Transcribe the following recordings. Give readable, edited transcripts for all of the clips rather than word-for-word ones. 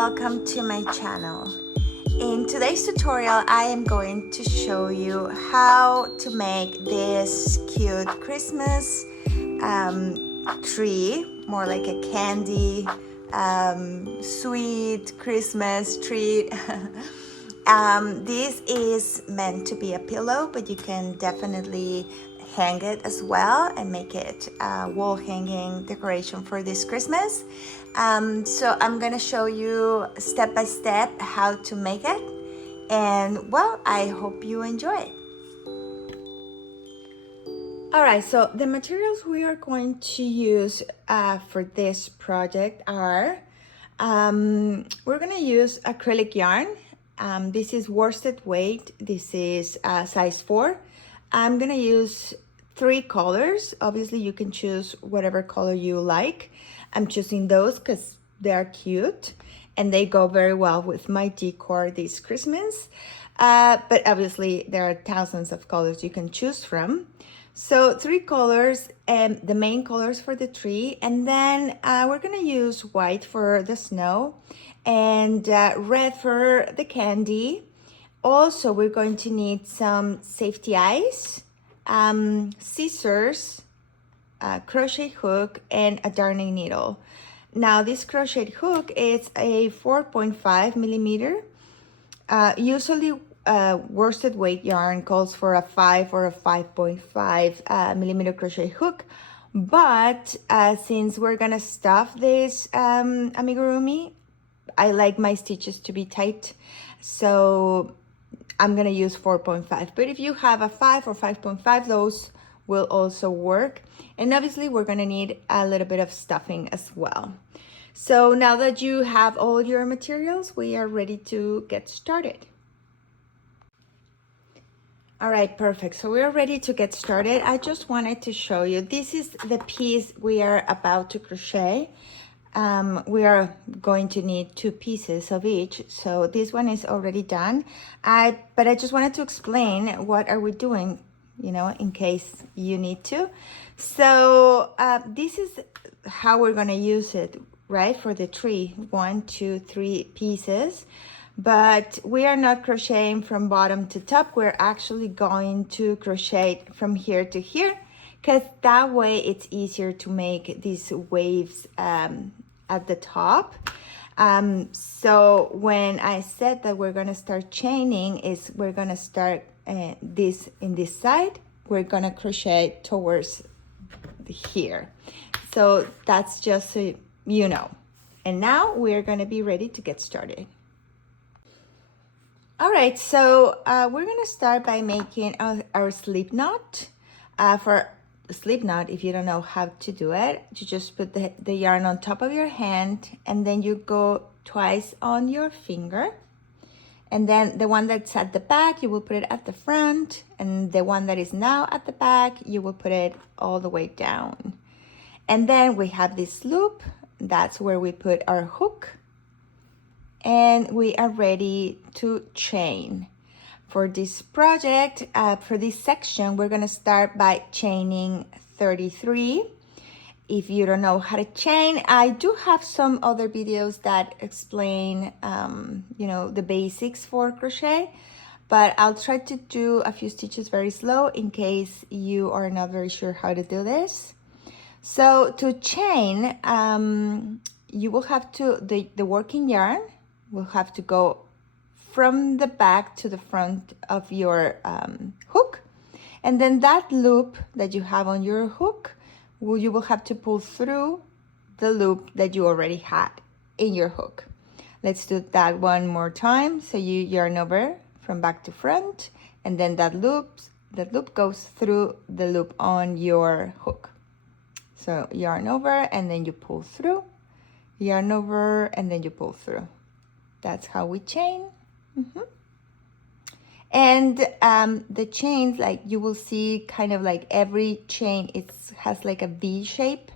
welcome to my channel. In today's tutorial, I am going to show you how to make this cute Christmas tree, more like a candy, sweet Christmas treat. This is meant to be a pillow, but you can definitely hang it as well and make it a wall hanging decoration for this Christmas. So I'm gonna show you step by step how to make it, and well, I hope you enjoy it. All right, so the materials we are going to use for this project are we're gonna use acrylic yarn. This is worsted weight. This is size 4. I'm gonna use 3 colors. Obviously, you can choose whatever color you like. I'm choosing those because they're cute and they go very well with my decor this Christmas. But obviously, there are thousands of colors you can choose from. So 3 colors, and the main colors for the tree, and then we're gonna use white for the snow and red for the candy. Also, we're going to need some safety eyes, scissors, crochet hook, and a darning needle. Now, this crochet hook is a 4.5 millimeter. Usually, worsted weight yarn calls for a 5 or a 5.5 millimeter crochet hook. But since we're gonna stuff this amigurumi, I like my stitches to be tight, so I'm gonna use 4.5. But if you have a 5 or 5.5, those will also work. And obviously we're gonna need a little bit of stuffing as well. So now that you have all your materials, we are ready to get started. All right, perfect. So we are ready to get started. I just wanted to show you, this is the piece we are about to crochet. We are going to need 2 pieces of each. So this one is already done. But I just wanted to explain what are we doing, you know, in case you need to. So this is how we're gonna use it, right? For the tree, 1, 2, 3 pieces. But we are not crocheting from bottom to top. We're actually going to crochet from here to here, because that way it's easier to make these waves at the top. So when I said that we're gonna start chaining, is we're gonna start this in this side, we're gonna crochet towards here. So that's just so you know. And now we're gonna be ready to get started. All right, so we're gonna start by making our slip knot. For slip knot, if you don't know how to do it, you just put the yarn on top of your hand, and then you go twice on your finger, and then the one that's at the back, you will put it at the front, and the one that is now at the back, you will put it all the way down. And then we have this loop, that's where we put our hook, and we are ready to chain. For this project, for this section, we're gonna start by chaining 33. If you don't know how to chain, I do have some other videos that explain, you know, the basics for crochet, but I'll try to do a few stitches very slow in case you are not very sure how to do this. So to chain, you will have to, the working yarn will have to go from the back to the front of your hook, and then that loop that you have on your hook, you will have to pull through the loop that you already had in your hook. Let's do that one more time. So you yarn over from back to front, and then that loop goes through the loop on your hook. So yarn over, and then you pull through, yarn over, and then you pull through. That's how we chain. And the chains, like you will see, kind of like every chain, it has like a V shape.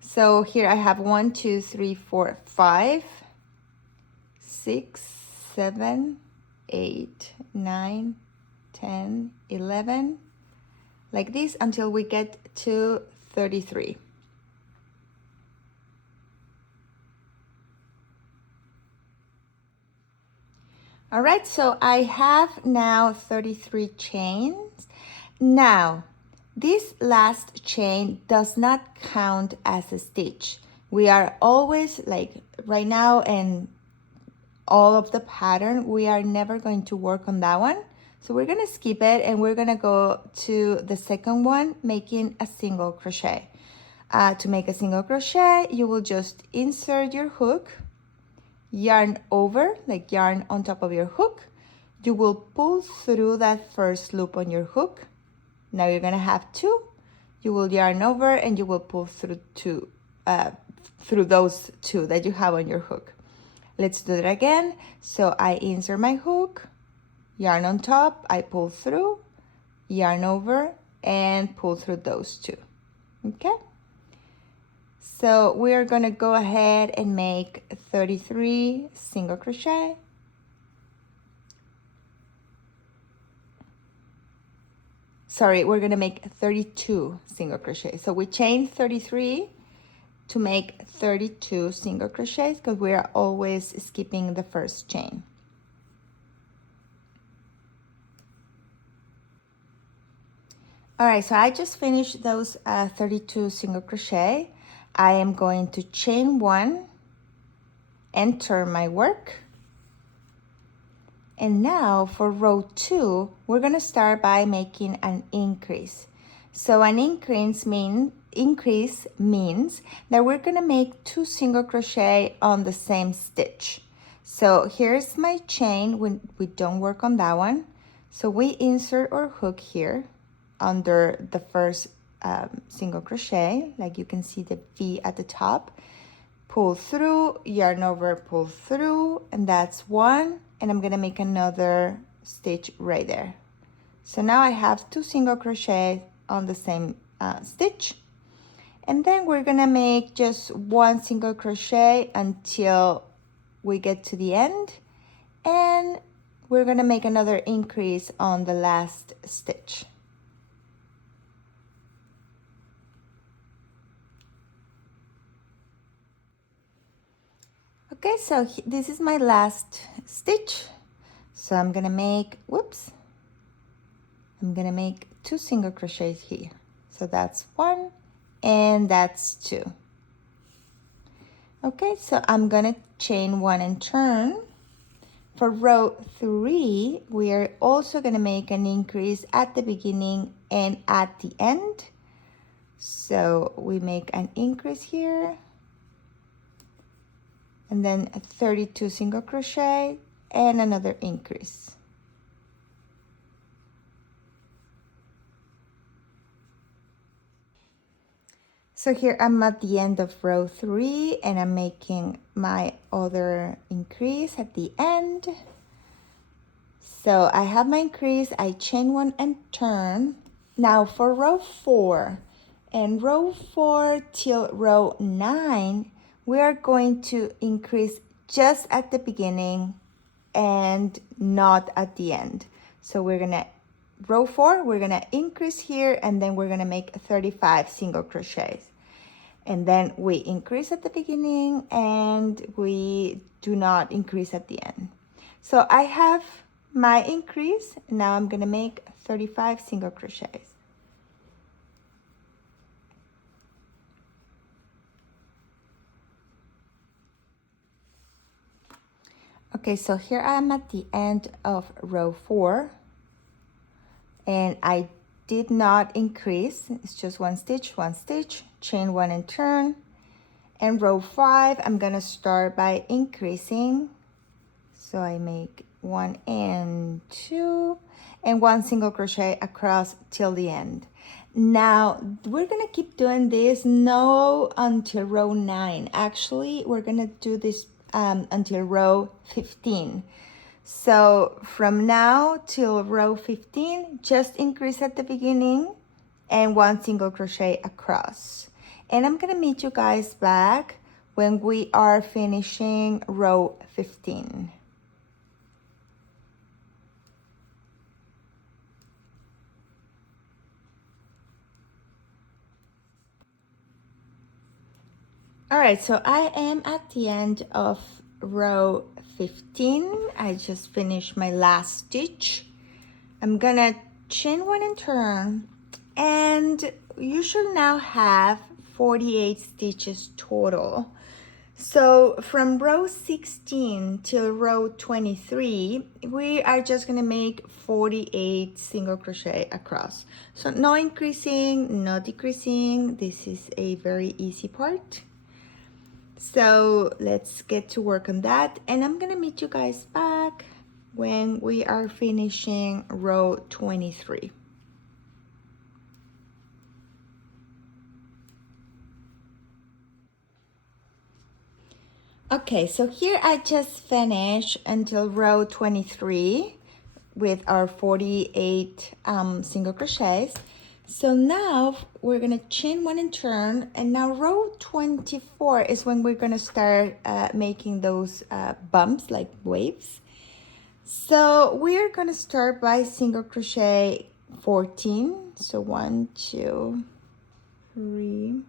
So here I have 1, 2, 3, 4, 5, 6, 7, 8, 9, 10, 11, like this until we get to 33. All right, so I have now 33 chains. Now, this last chain does not count as a stitch. We are always like right now and all of the pattern, we are never going to work on that one. So we're gonna skip it and we're gonna go to the second one, making a single crochet. To make a single crochet, you will just insert your hook, yarn over, like yarn on top of your hook. You will pull through that first loop on your hook. Now you're gonna have two. You will yarn over and you will pull through through those two that you have on your hook. Let's do it again. So I insert my hook, yarn on top, I pull through, yarn over, and pull through those two. Okay? So we're gonna go ahead and make 33 single crochet. Sorry, we're gonna make 32 single crochet. So we chain 33 to make 32 single crochets because we are always skipping the first chain. All right, so I just finished those 32 single crochet. I am going to chain one and turn my work. And now for row 2, we're gonna start by making an increase. So an increase means that we're gonna make 2 single crochet on the same stitch. So here's my chain when we don't work on that one. So we insert our hook here under the first single crochet, like you can see the V at the top. Pull through, yarn over, pull through, and that's one. And I'm gonna make another stitch right there. So now I have 2 single crochet on the same stitch. And then we're gonna make just 1 single crochet until we get to the end. And we're gonna make another increase on the last stitch. Okay, so this is my last stitch. So I'm gonna make, I'm gonna make 2 single crochets here. So that's 1 and that's 2. Okay, so I'm gonna chain 1 and turn. For row 3, we are also gonna make an increase at the beginning and at the end. So we make an increase here, and then a 32 single crochet and another increase. So here I'm at the end of row 3 and I'm making my other increase at the end. So I have my increase, I chain 1 and turn. Now for row 4, and row 4 till row 9, we are going to increase just at the beginning and not at the end. So we're gonna, row 4, we're gonna increase here and then we're gonna make 35 single crochets. And then we increase at the beginning and we do not increase at the end. So I have my increase, now I'm gonna make 35 single crochets. Okay, so here I'm at the end of row 4 and I did not increase, it's just one stitch, chain 1 and turn. And row 5, I'm gonna start by increasing. So I make 1 and 2 and 1 single crochet across till the end. Now we're gonna keep doing this until row 9. Actually, we're gonna do this until row 15. So from now till row 15, just increase at the beginning and 1 single crochet across. And I'm gonna meet you guys back when we are finishing row 15. All right, so I am at the end of row 15. I just finished my last stitch. I'm gonna chain one and turn, and you should now have 48 stitches total. So from row 16 till row 23, we are just gonna make 48 single crochet across. So no increasing, no decreasing. This is a very easy part. So let's get to work on that. And I'm gonna meet you guys back when we are finishing row 23. Okay, so here I just finished until row 23 with our 48 single crochets. So now we're gonna chain one and turn, and now row 24 is when we're gonna start making those bumps like waves. So we're gonna start by single crochet 14. So 1, 2, 3,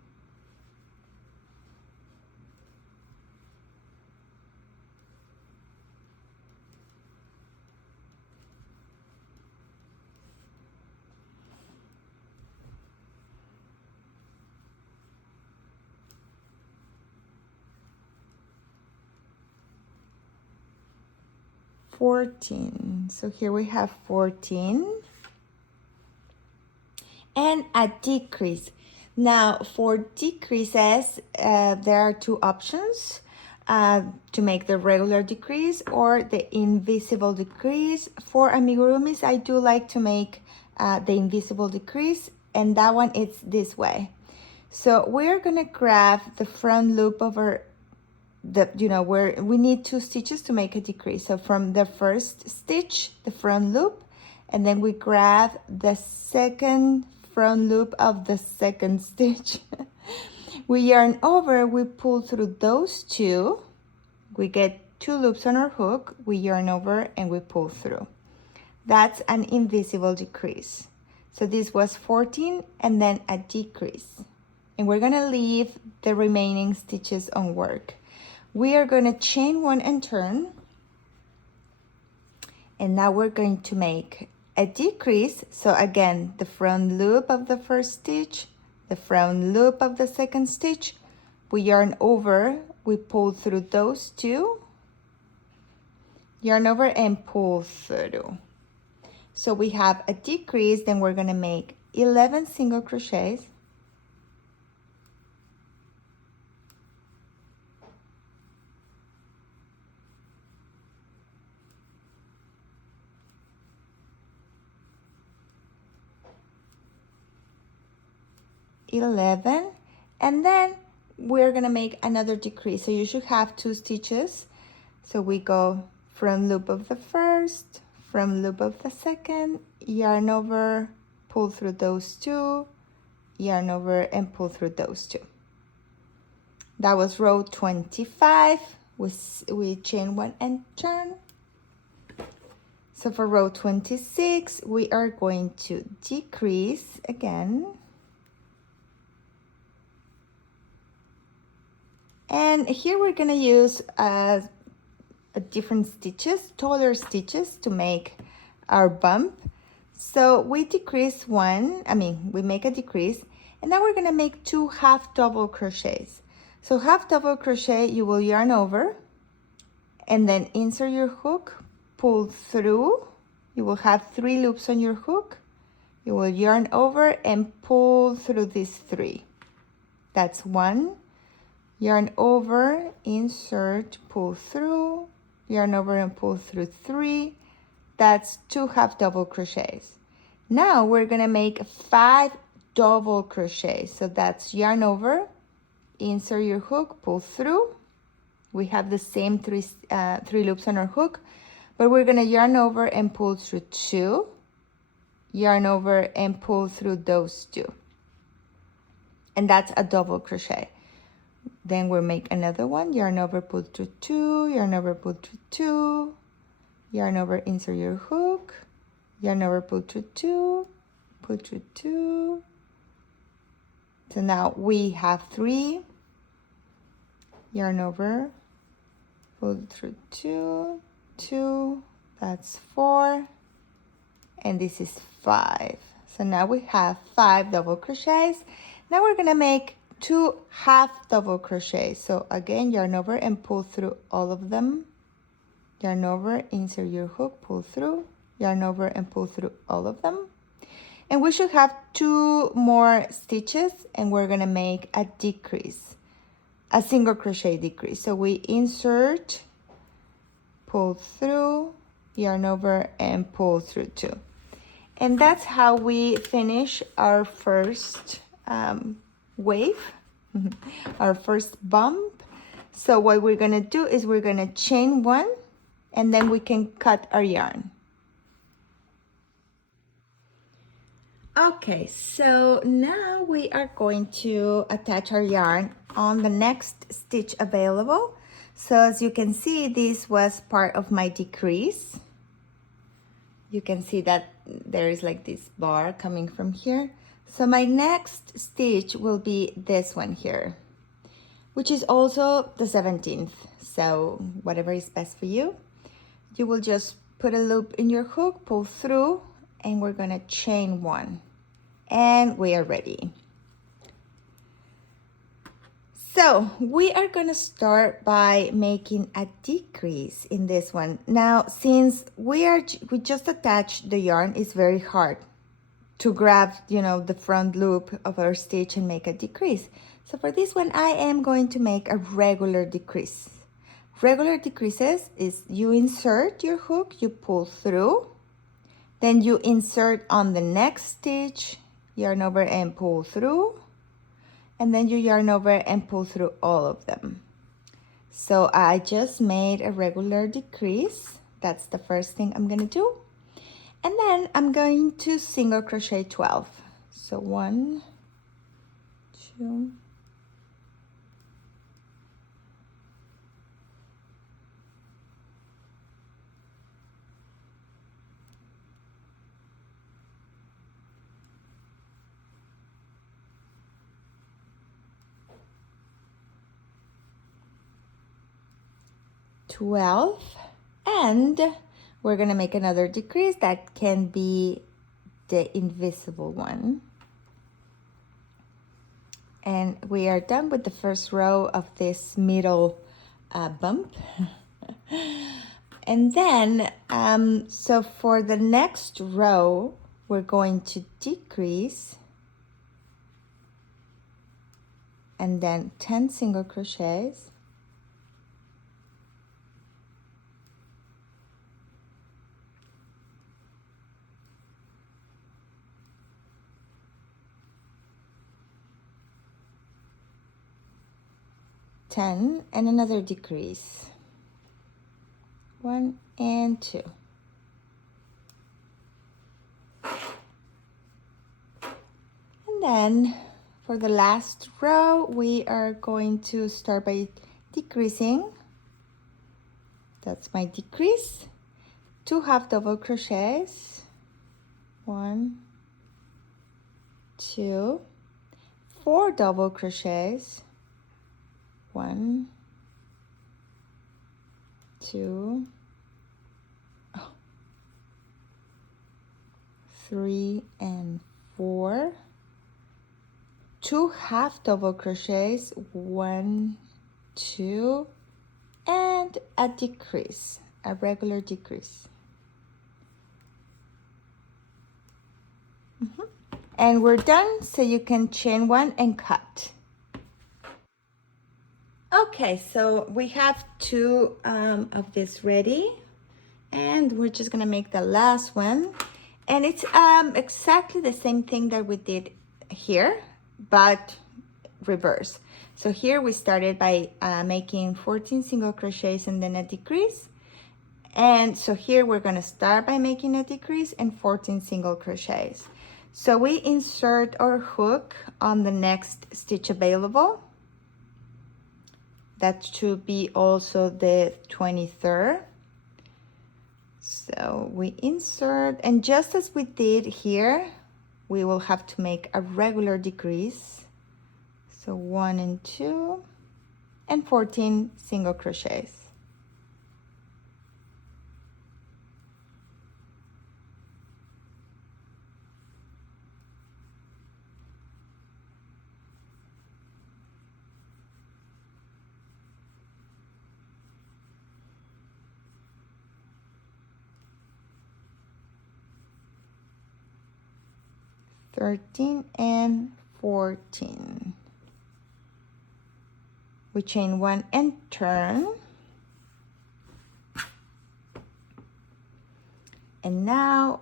14. So here we have 14 and a decrease. Now for decreases, there are two options to make the regular decrease or the invisible decrease. For amigurumis, I do like to make the invisible decrease, and that one is this way. So we're gonna grab the front loop of our where we need 2 stitches to make a decrease. So from the first stitch, the front loop, and then we grab the second front loop of the second stitch. We yarn over, we pull through those 2, we get 2 loops on our hook, we yarn over and we pull through. That's an invisible decrease. So this was 14 and then a decrease, and we're gonna leave the remaining stitches on work. We are going to chain one and turn, and now we're going to make a decrease. So again, the front loop of the first stitch, the front loop of the second stitch, we yarn over, we pull through those 2, yarn over and pull through. So we have a decrease, then we're going to make 11 single crochets, and then we're gonna make another decrease. So you should have 2 stitches. So we go front loop of the first, front loop of the second, yarn over, pull through those 2, yarn over and pull through those 2. That was row 25. We chain one and turn. So for row 26, we are going to decrease again. And here we're gonna use different stitches, taller stitches to make our bump. So we decrease we make a decrease, and now we're gonna make 2 half double crochets. So half double crochet, you will yarn over and then insert your hook, pull through. You will have 3 loops on your hook. You will yarn over and pull through these 3. That's 1. Yarn over, insert, pull through, yarn over and pull through 3. That's 2 half double crochets. Now we're gonna make 5 double crochets. So that's yarn over, insert your hook, pull through. We have the same 3 loops on our hook, but we're gonna yarn over and pull through 2, yarn over and pull through those 2. And that's a double crochet. Then we'll make another one, yarn over, pull through 2, yarn over, pull through 2, yarn over, insert your hook, yarn over, pull through 2, pull through 2. So now we have 3, yarn over, pull through 2, 2, that's 4, and this is 5. So now we have 5 double crochets. Now we're gonna make 2 half double crochets. So again, yarn over and pull through all of them. Yarn over, insert your hook, pull through, yarn over and pull through all of them. And we should have 2 more stitches, and we're gonna make a decrease, a single crochet decrease. So we insert, pull through, yarn over and pull through 2. And that's how we finish our first wave, our first bump. So what we're gonna do is we're gonna chain 1, and then we can cut our yarn. Okay, so now we are going to attach our yarn on the next stitch available. So as you can see, this was part of my decrease. You can see that there is like this bar coming from here. So my next stitch will be this one here, which is also the 17th. So whatever is best for you. You will just put a loop in your hook, pull through, and we're gonna chain 1. And we are ready. So we are gonna start by making a decrease in this one. Now, since we just attached the yarn, it's very hard to grab, you know, the front loop of our stitch and make a decrease. So for this one, I am going to make a regular decrease. Regular decreases is you insert your hook, you pull through, then you insert on the next stitch, yarn over and pull through, and then you yarn over and pull through all of them. So I just made a regular decrease. That's the first thing I'm gonna do. And then I'm going to single crochet 12. So 1, 2, 12, and we're gonna make another decrease that can be the invisible one. And we are done with the first row of this middle bump. And then, so for the next row, we're going to decrease and then 10 single crochets. And another decrease, 1 and 2. And then for the last row, we are going to start by decreasing. That's my decrease. 2 half double crochets, 1, 2, 4 double crochets, 1, 2, 3 and 4, 2 half double crochets, 1, 2, and a decrease, a regular decrease. And we're done, so you can chain 1 and cut. Okay, so we have 2 of this ready, and we're just gonna make the last one. And it's exactly the same thing that we did here, but reverse. So here we started by making 14 single crochets and then a decrease. And so here we're gonna start by making a decrease and 14 single crochets. So we insert our hook on the next stitch available. That should be also the 23rd. So we insert, and just as we did here, we will have to make a regular decrease. So 1 and 2 and 14 single crochets. 13 and 14. We chain 1 and turn. And now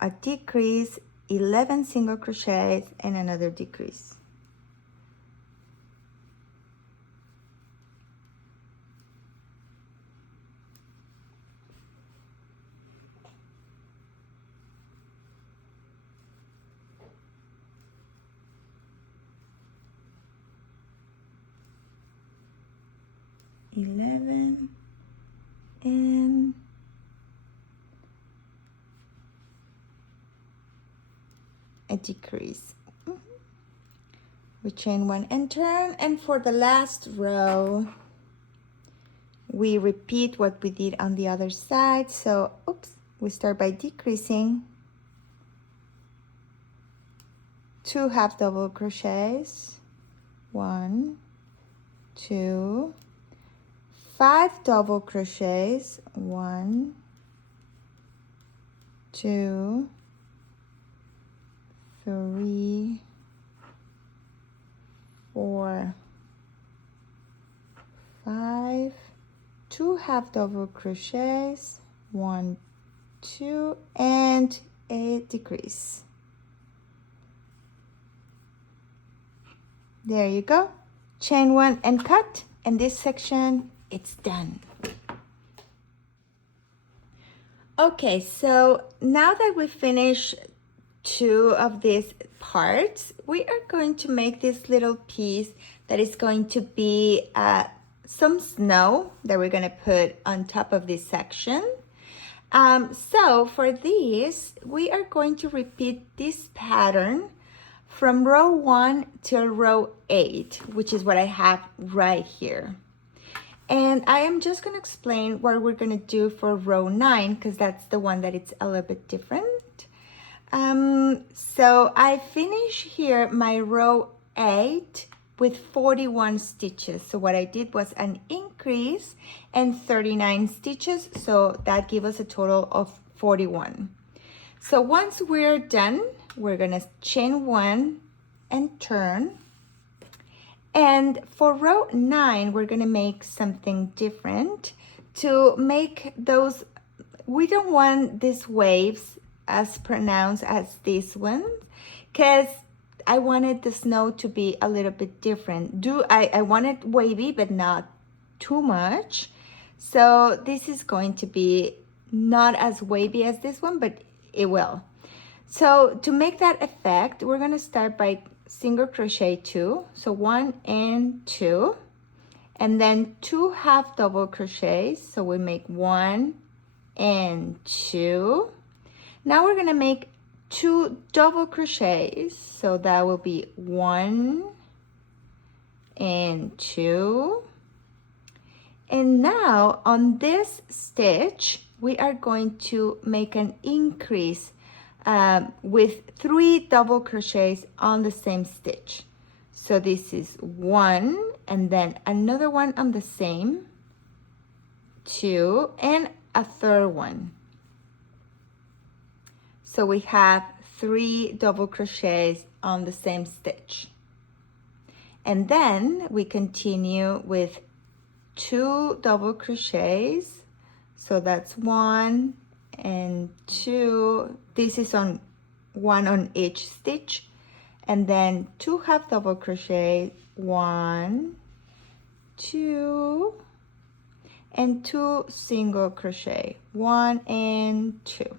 a decrease, 11 single crochets and another decrease. $11 and a decrease. We chain 1 and turn, and for the last row we repeat what we did on the other side. So we start by decreasing 2 half double crochets, 1, 2, 5 double crochets, 1, 2, 3, 4, 5, 2 half double crochets, 1, 2, and a decrease. There you go. Chain 1 and cut, and this section, it's done. Okay, so now that we finished 2 of these parts, we are going to make this little piece that is going to be some snow that we're going to put on top of this section. So for this, we are going to repeat this pattern from row 1 till row 8, which is what I have right here. And I am just going to explain what we're going to do for row 9, because that's the one that it's a little bit different. So I finish here my row 8 with 41 stitches. So what I did was an increase and 39 stitches. So that gives us a total of 41. So once we're done, we're gonna chain 1 and turn. And for row 9, we're gonna make something different to make those. We don't want these waves as pronounced as these ones, because I wanted the snow to be a little bit different. I want it wavy, but not too much. So this is going to be not as wavy as this one, but it will. So to make that effect, we're gonna start by single crochet 2. So 1 and 2, and then 2 half double crochets. So we make 1 and 2. Now we're gonna make 2 double crochets, so that will be 1 and 2. And now on this stitch, we are going to make an increase with 3 double crochets on the same stitch. So this is 1, and then another one on the same, 2, and a third one. So we have 3 double crochets on the same stitch. And then we continue with 2 double crochets. So that's 1 and 2. This is on 1 on each stitch. And then 2 half double crochet, 1, 2, and 2 single crochet, 1 and 2.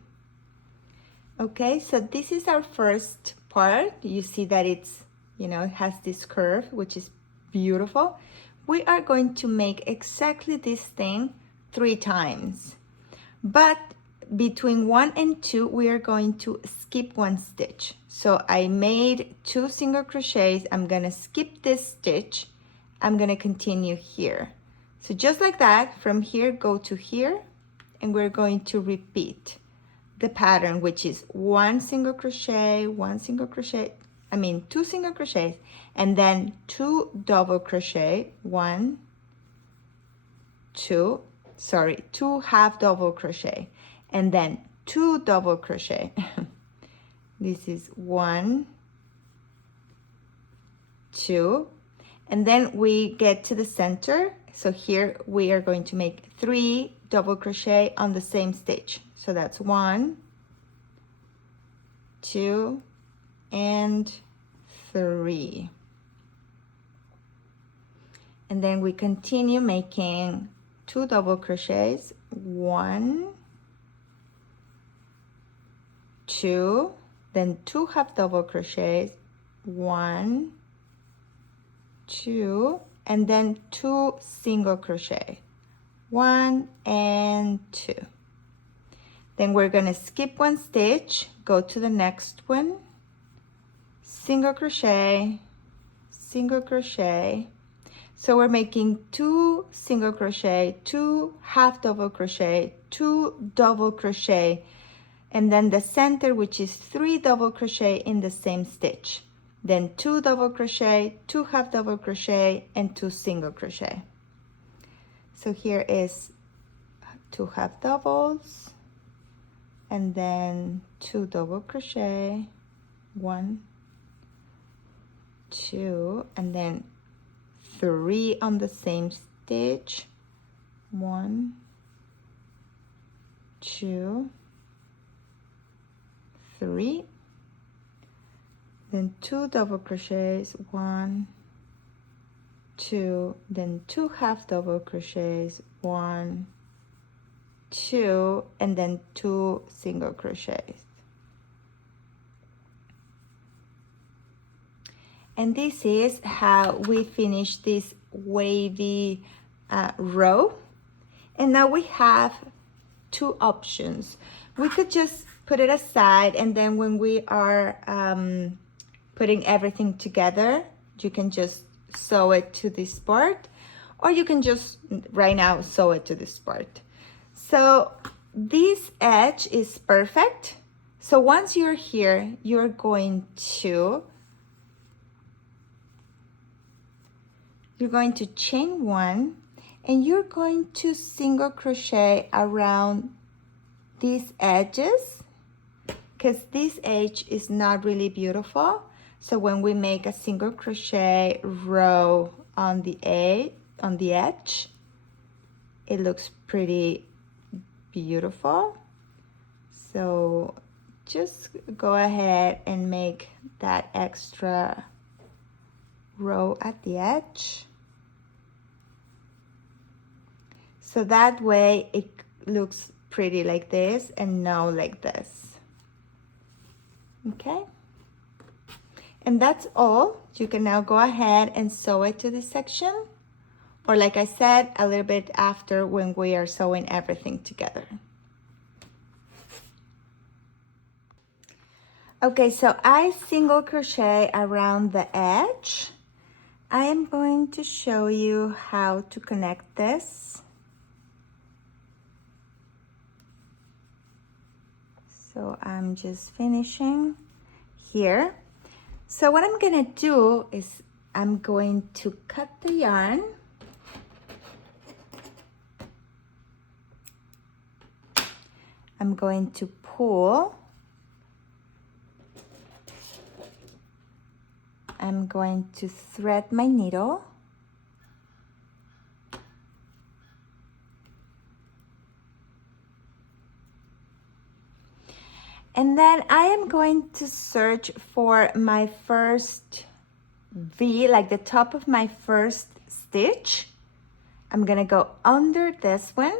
Okay, so this is our first part. You see that it's, it has this curve, which is beautiful. We are going to make exactly this thing 3 times. But between 1 and 2, we are going to skip 1 stitch. So I made 2 single crochets. I'm gonna skip this stitch. I'm gonna continue here. So just like that, from here, go to here, and we're going to repeat the pattern, which is 1 single crochet, 2 single crochets, and then 2 double crochet, 2 half double crochet, and then 2 double crochet, This is 1, 2, and then we get to the center. So here we are going to make 3 double crochet on the same stitch. So that's 1, 2, and 3. And then we continue making 2 double crochets, 1, 2, then 2 half double crochets, 1, 2, and then 2 single crochet, 1 and 2. Then we're gonna skip 1 stitch, go to the next one, single crochet, single crochet. So we're making 2 single crochet, 2 half double crochet, 2 double crochet, and then the center, which is 3 double crochet in the same stitch. Then 2 double crochet, 2 half double crochet, and 2 single crochet. So here is 2 half doubles, and then 2 double crochet, 1, 2, and then 3 on the same stitch, 1, 2, 3, then 2 double crochets, 1, 2, then 2 half double crochets, 1, 2, and then 2 single crochets. And this is how we finish this wavy row. And now we have 2 options. We could just put it aside, and then when we are putting everything together, you can just sew it to this part, or you can just right now sew it to this part. So this edge is perfect. So once you're here, you're going to chain 1, and you're going to single crochet around these edges, because this edge is not really beautiful. So when we make a single crochet row on the edge, it looks pretty beautiful. So just go ahead and make that extra row at the edge. So that way it looks pretty like this and not like this. Okay? And that's all. You can now go ahead and sew it to this section, or like I said, a little bit after when we are sewing everything together. Okay, so I single crochet around the edge. I am going to show you how to connect this. So I'm just finishing here. So what I'm gonna do is I'm going to cut the yarn. I'm going to pull. I'm going to thread my needle. And then I am going to search for my first V, like the top of my first stitch. I'm gonna go under this one.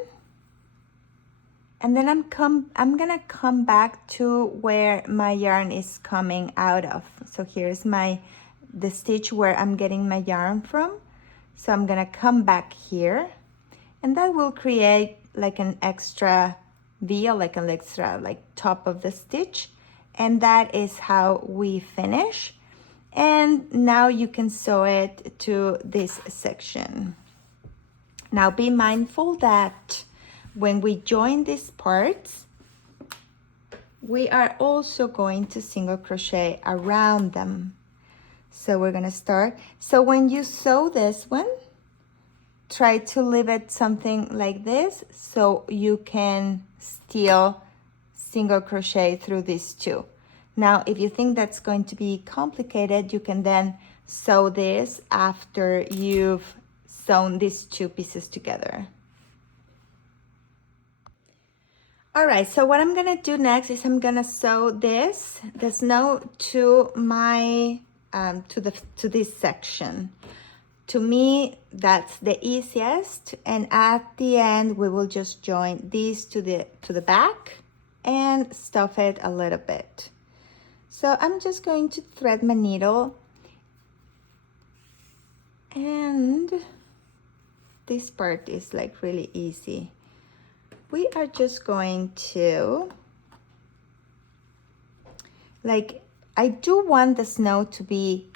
And then I'm gonna come back to where my yarn is coming out of. So here's the stitch where I'm getting my yarn from. So I'm gonna come back here, and that will create like an extra V, or like an extra like top of the stitch. And that is how we finish. And now you can sew it to this section. Now be mindful that when we join these parts, we are also going to single crochet around them. So we're gonna start. So when you sew this one, try to leave it something like this so you can still single crochet through these two. Now, if you think that's going to be complicated, you can then sew this after you've sewn these two pieces together. All right, so what I'm gonna do next is I'm gonna sew the snow to my to this section. To me, that's the easiest, and at the end we will just join these to the back and stuff it a little bit. So I'm just going to thread my needle, and this part is like really easy. We are just going to, like, I do want the snow to be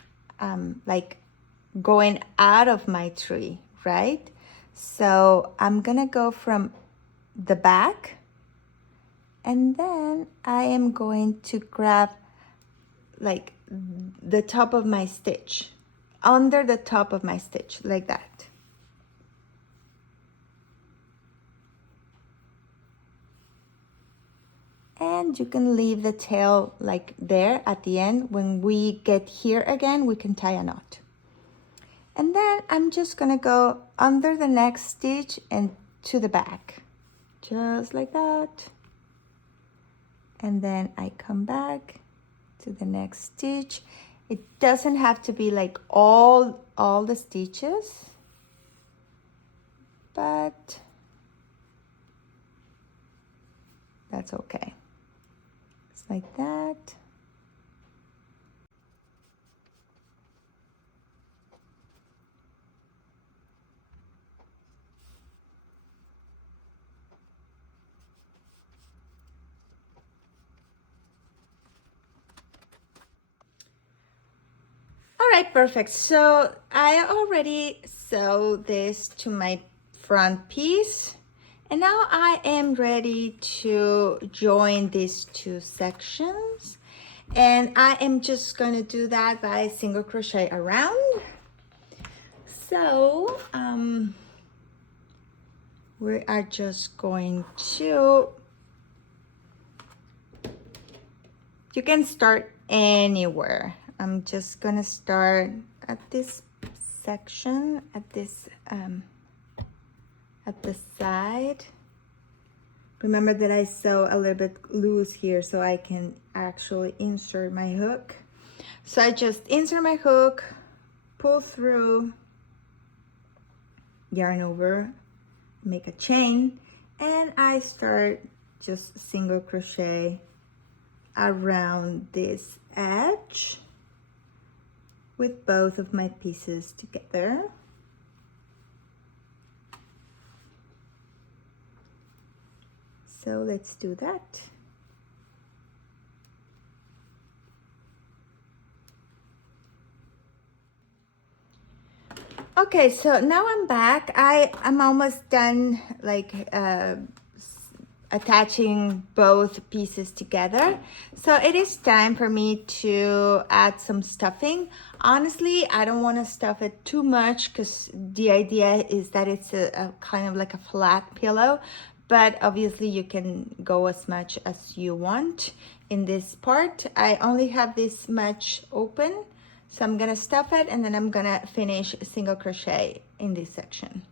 like going out of my tree, right? So I'm gonna go from the back, and then I am going to grab like the top of my stitch, under the top of my stitch, like that. And you can leave the tail like there at the end. When we get here again, we can tie a knot. And then I'm just gonna go under the next stitch and to the back, just like that. And then I come back to the next stitch. It doesn't have to be like all the stitches, but that's okay. It's like that. All right, perfect. So I already sewed this to my front piece, and now I am ready to join these two sections, and I am just going to do that by single crochet around. So we are just going to, you can start anywhere. I'm just gonna start at this section, at this at the side. Remember that I sew a little bit loose here so I can actually insert my hook. So I just insert my hook, pull through, yarn over, make a chain, and I start just single crochet around this edge with both of my pieces together. So let's do that. Okay, so now I'm back. I'm almost done, like attaching both pieces together. So it is time for me to add some stuffing. Honestly, I don't want to stuff it too much because the idea is that it's a kind of like a flat pillow, but obviously you can go as much as you want. In this part, I only have this much open, so I'm gonna stuff it and then I'm gonna finish single crochet in this section.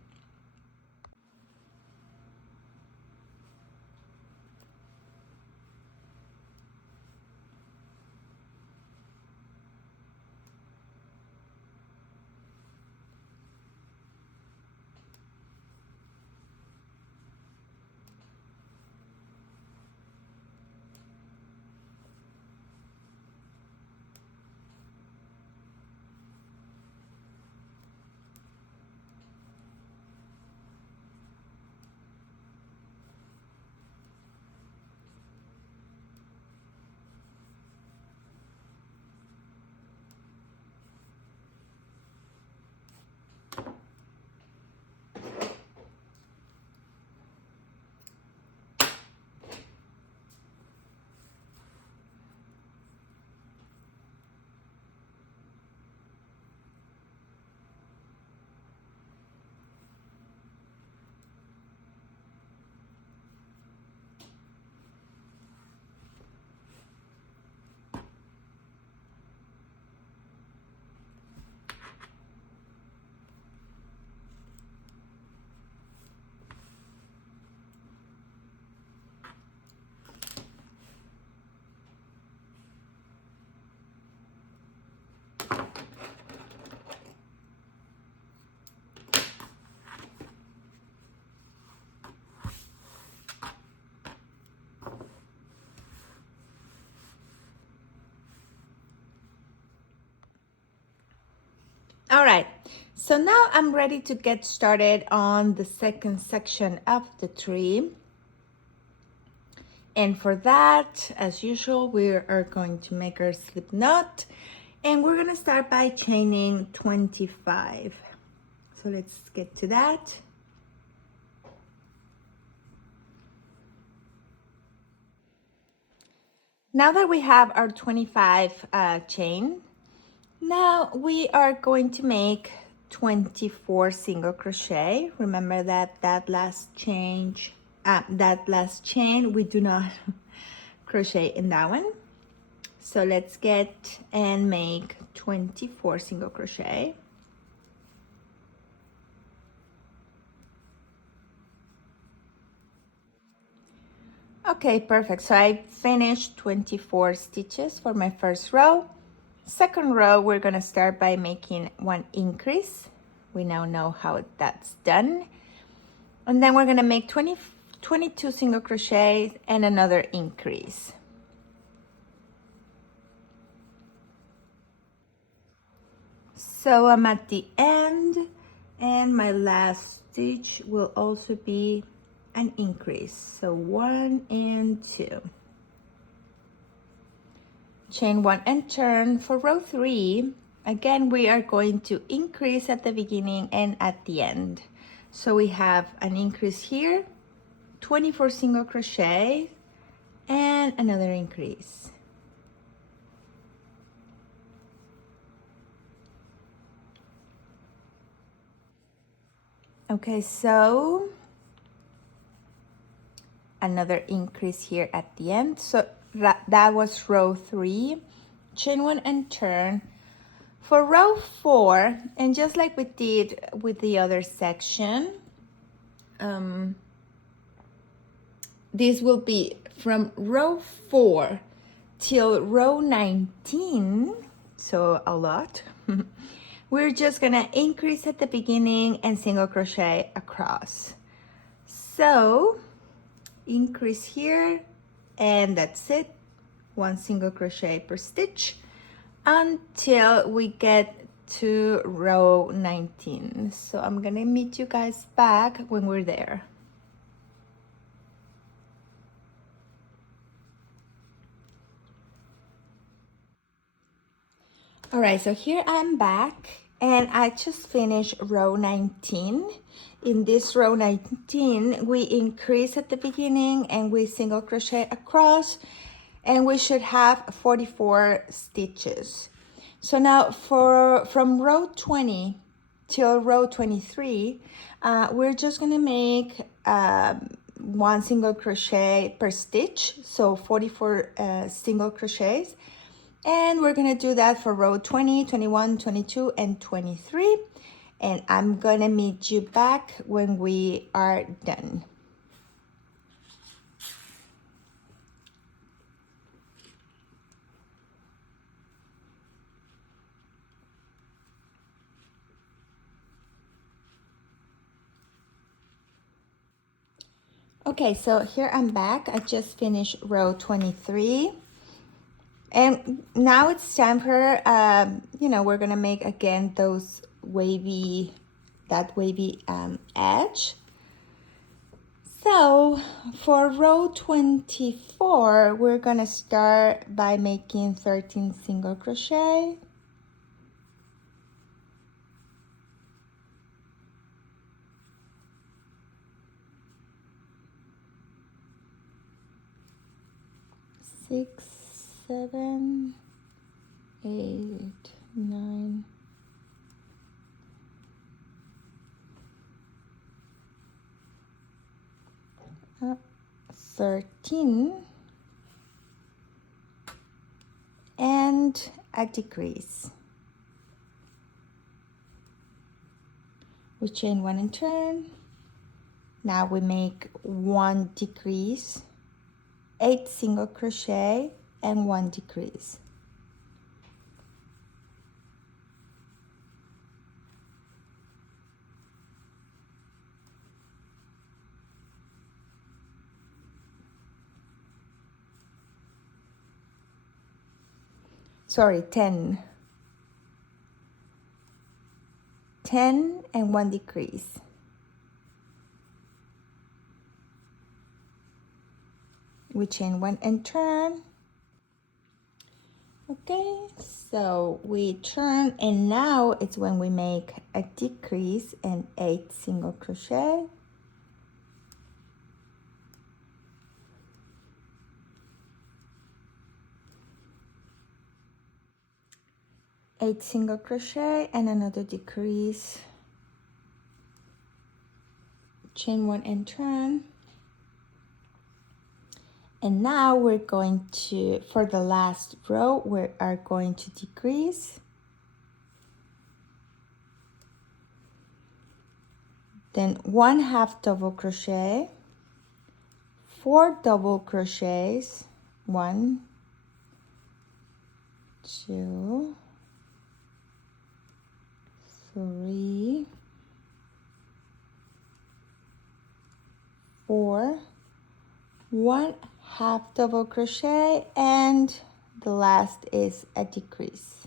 All right, so now I'm ready to get started on the second section of the tree. And for that, as usual, we are going to make our slip knot, and we're gonna start by chaining 25. So let's get to that. Now that we have our 25 chain, now we are going to make 24 single crochet. Remember that last chain we do not crochet in that one. So let's get and make 24 single crochet. Okay, perfect. So I finished 24 stitches for my first row. Second row, we're gonna start by making one increase. We now know how that's done. And then we're gonna make 22 single crochets and another increase. So I'm at the end, and my last stitch will also be an increase. So 1 and 2. Chain 1 and turn. For row 3, again, we are going to increase at the beginning and at the end. So we have an increase here, 24 single crochet, and another increase. Okay, so another increase here at the end. So that was row 3. Chain 1 and turn. For row 4, and just like we did with the other section, this will be from row 4 till row 19, so a lot. We're just gonna increase at the beginning and single crochet across. So increase here, and that's it. 1 single crochet per stitch until we get to row 19. So I'm gonna meet you guys back when we're there. All right, so here I'm back, and I just finished row 19. In this row 19, we increase at the beginning and we single crochet across, and we should have 44 stitches. So now from row 20 till row 23, we're just gonna make 1 single crochet per stitch, so 44 single crochets. And we're gonna do that for row 20, 21, 22, and 23. And I'm gonna meet you back when we are done. Okay, so here I'm back. I just finished row 23. And now it's time for, we're gonna make again those wavy edge. So for row 24, we're gonna start by making 13 single crochet. Six, 7, 8, 9, 13, and a decrease. We chain 1 and turn. Now we make 1 decrease, 8 single crochet, and 1 decrease. Sorry, 10. 10 and 1 decrease. We chain 1 and turn. Okay, so we turn, and now it's when we make a decrease and 8 single crochet. Eight single crochet and another decrease. Chain 1 and turn. And now we're going to, for the last row, we are going to decrease. Then 1/2 double crochet, 4 double crochets, 1, 2, 3, 4, 1/2 double crochet, and the last is a decrease.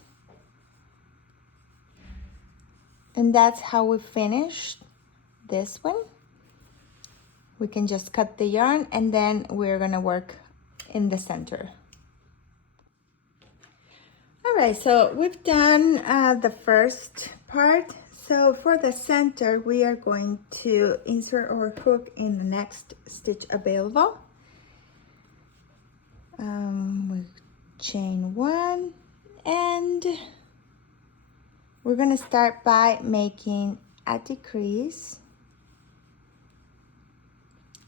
And that's how we finished this one. We can just cut the yarn, and then we're gonna work in the center. All right, so we've done the first part. So for the center, we are going to insert our hook in the next stitch available. We chain 1, and we're gonna start by making a decrease,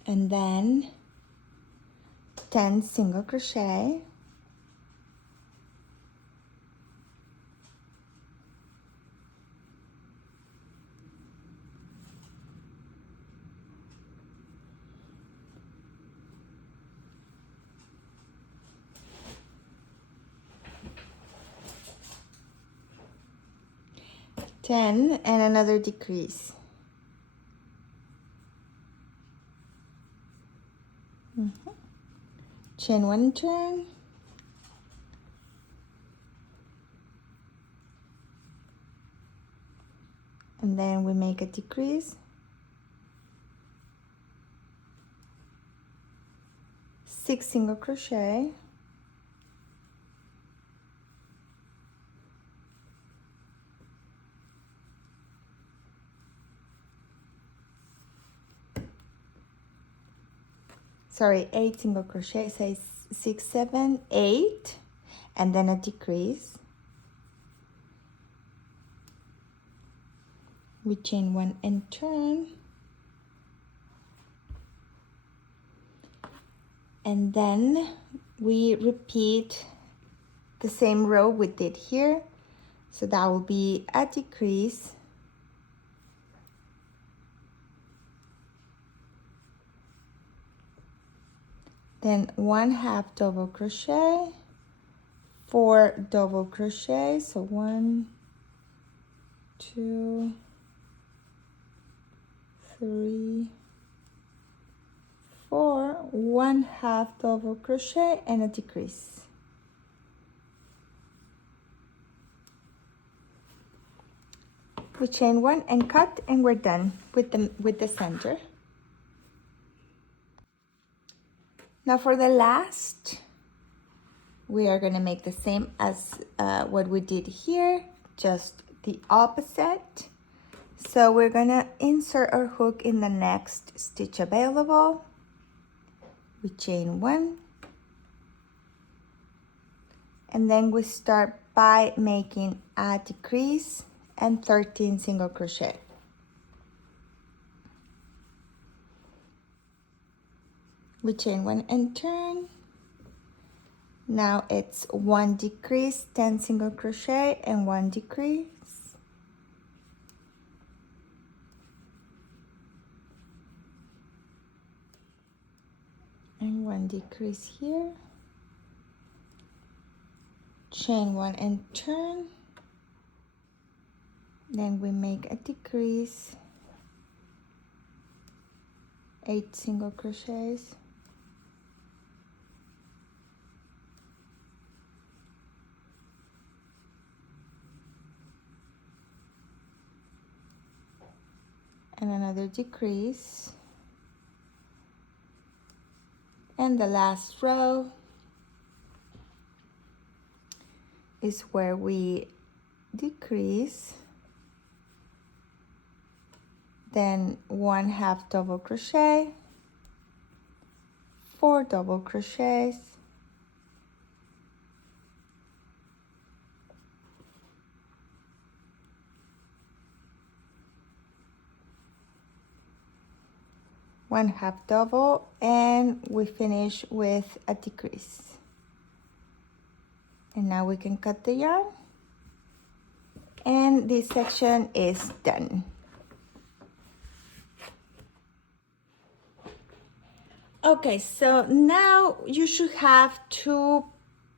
and then 10 single crochet, and another decrease. Chain 1 turn, and then we make a decrease, 6 single crochet, sorry, 8 single crochet, say 6, 7, 8, and then a decrease. We chain 1 and turn, and then we repeat the same row we did here. So that will be a decrease, then 1/2 double crochet, 4 double crochet, so 1, 2, 3, 4, 1/2 double crochet, and a decrease. We chain 1 and cut, and we're done with the center. Now for the last, we are going to make the same as what we did here, just the opposite. So we're going to insert our hook in the next stitch available. We chain 1, and then we start by making a decrease and 13 single crochet. We chain 1 and turn. Now it's 1 decrease, 10 single crochet, and 1 decrease. And 1 decrease here. Chain 1 and turn. Then we make a decrease, 8 single crochets, and another decrease, and the last row is where we decrease, then 1/2 double crochet, 4 double crochets, one half double, and we finish with a decrease. And now we can cut the yarn, and this section is done. Okay, so now you should have 2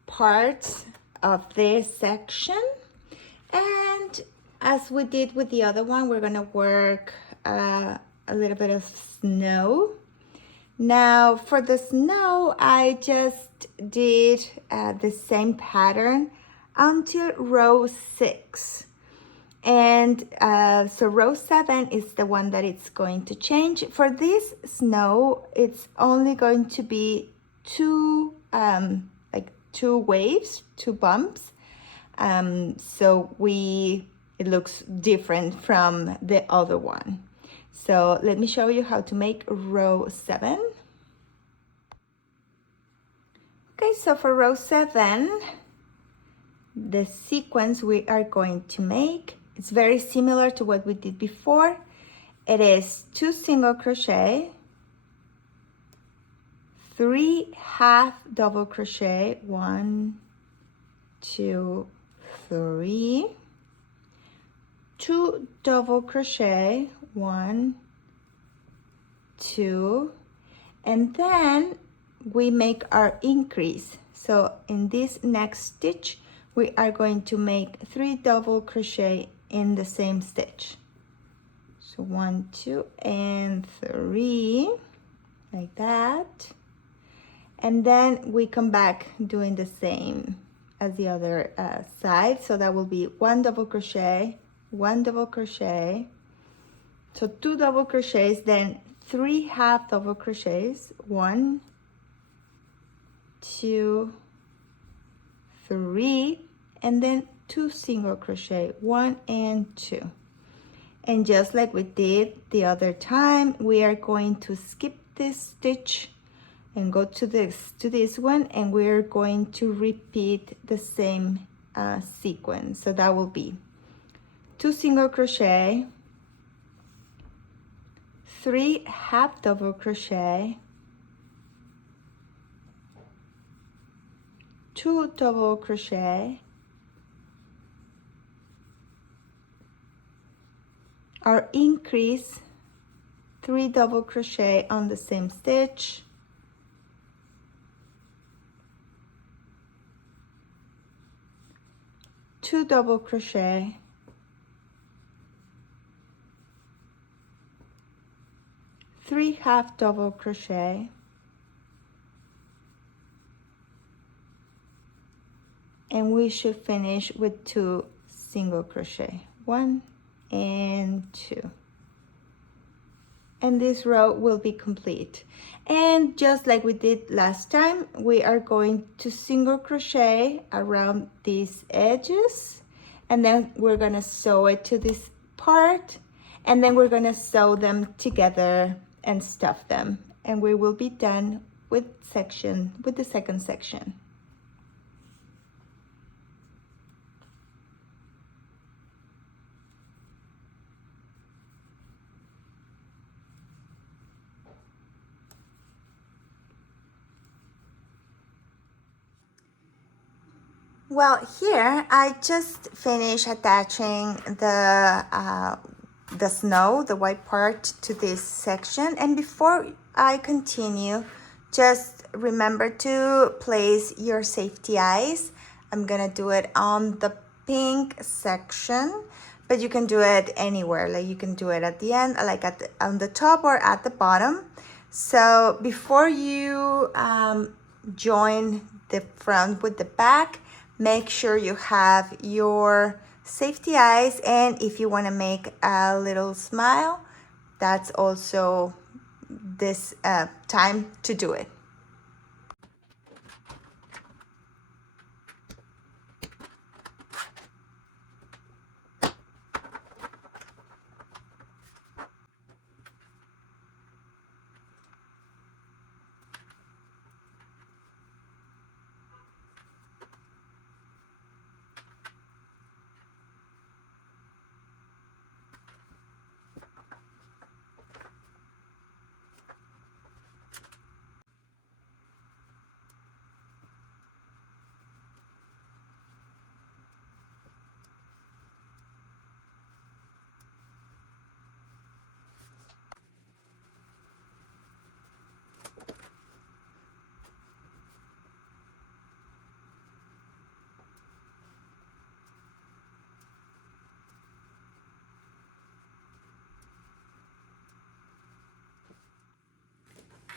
parts of this section, and as we did with the other one, we're gonna work a little bit of snow. Now for the snow, I just did the same pattern until row 6. And so row 7 is the one that it's going to change. For this snow, it's only going to be 2 waves, 2 bumps. So it looks different from the other one. So let me show you how to make row 7. Okay, so for row 7, the sequence we are going to make, it's very similar to what we did before. It is 2 single crochet, 3 half double crochet, 1, 2, 3, 2 double crochet, 1, 2, and then we make our increase. So in this next stitch, we are going to make 3 double crochet in the same stitch. So 1, 2, and 3, like that. And then we come back doing the same as the other side. So that will be 1 double crochet, 1 double crochet. So 2 double crochets, then 3 half double crochets, 1, 2, 3, and then 2 single crochet, 1 and 2. And just like we did the other time, we are going to skip this stitch and go to this one, and we're going to repeat the same sequence. So that will be 2 single crochet, 3 half double crochet, 2 double crochet, our increase, 3 double crochet on the same stitch, two double crochet, three half double crochet, and we should finish with 2 single crochet, 1 and 2, and this row will be complete. And just like we did last time, we are going to single crochet around these edges, and then we're gonna sew it to this part, and then we're gonna sew them together and stuff them, and we will be done with the second section. Well, here I just finished attaching the snow, the white part, to this section. And before I continue, just remember to place your safety eyes. I'm gonna do it on the pink section, but you can do it anywhere. Like you can do it at the end, like on the top or at the bottom. So before you join the front with the back, make sure you have your safety eyes, and if you want to make a little smile, that's also this time to do it.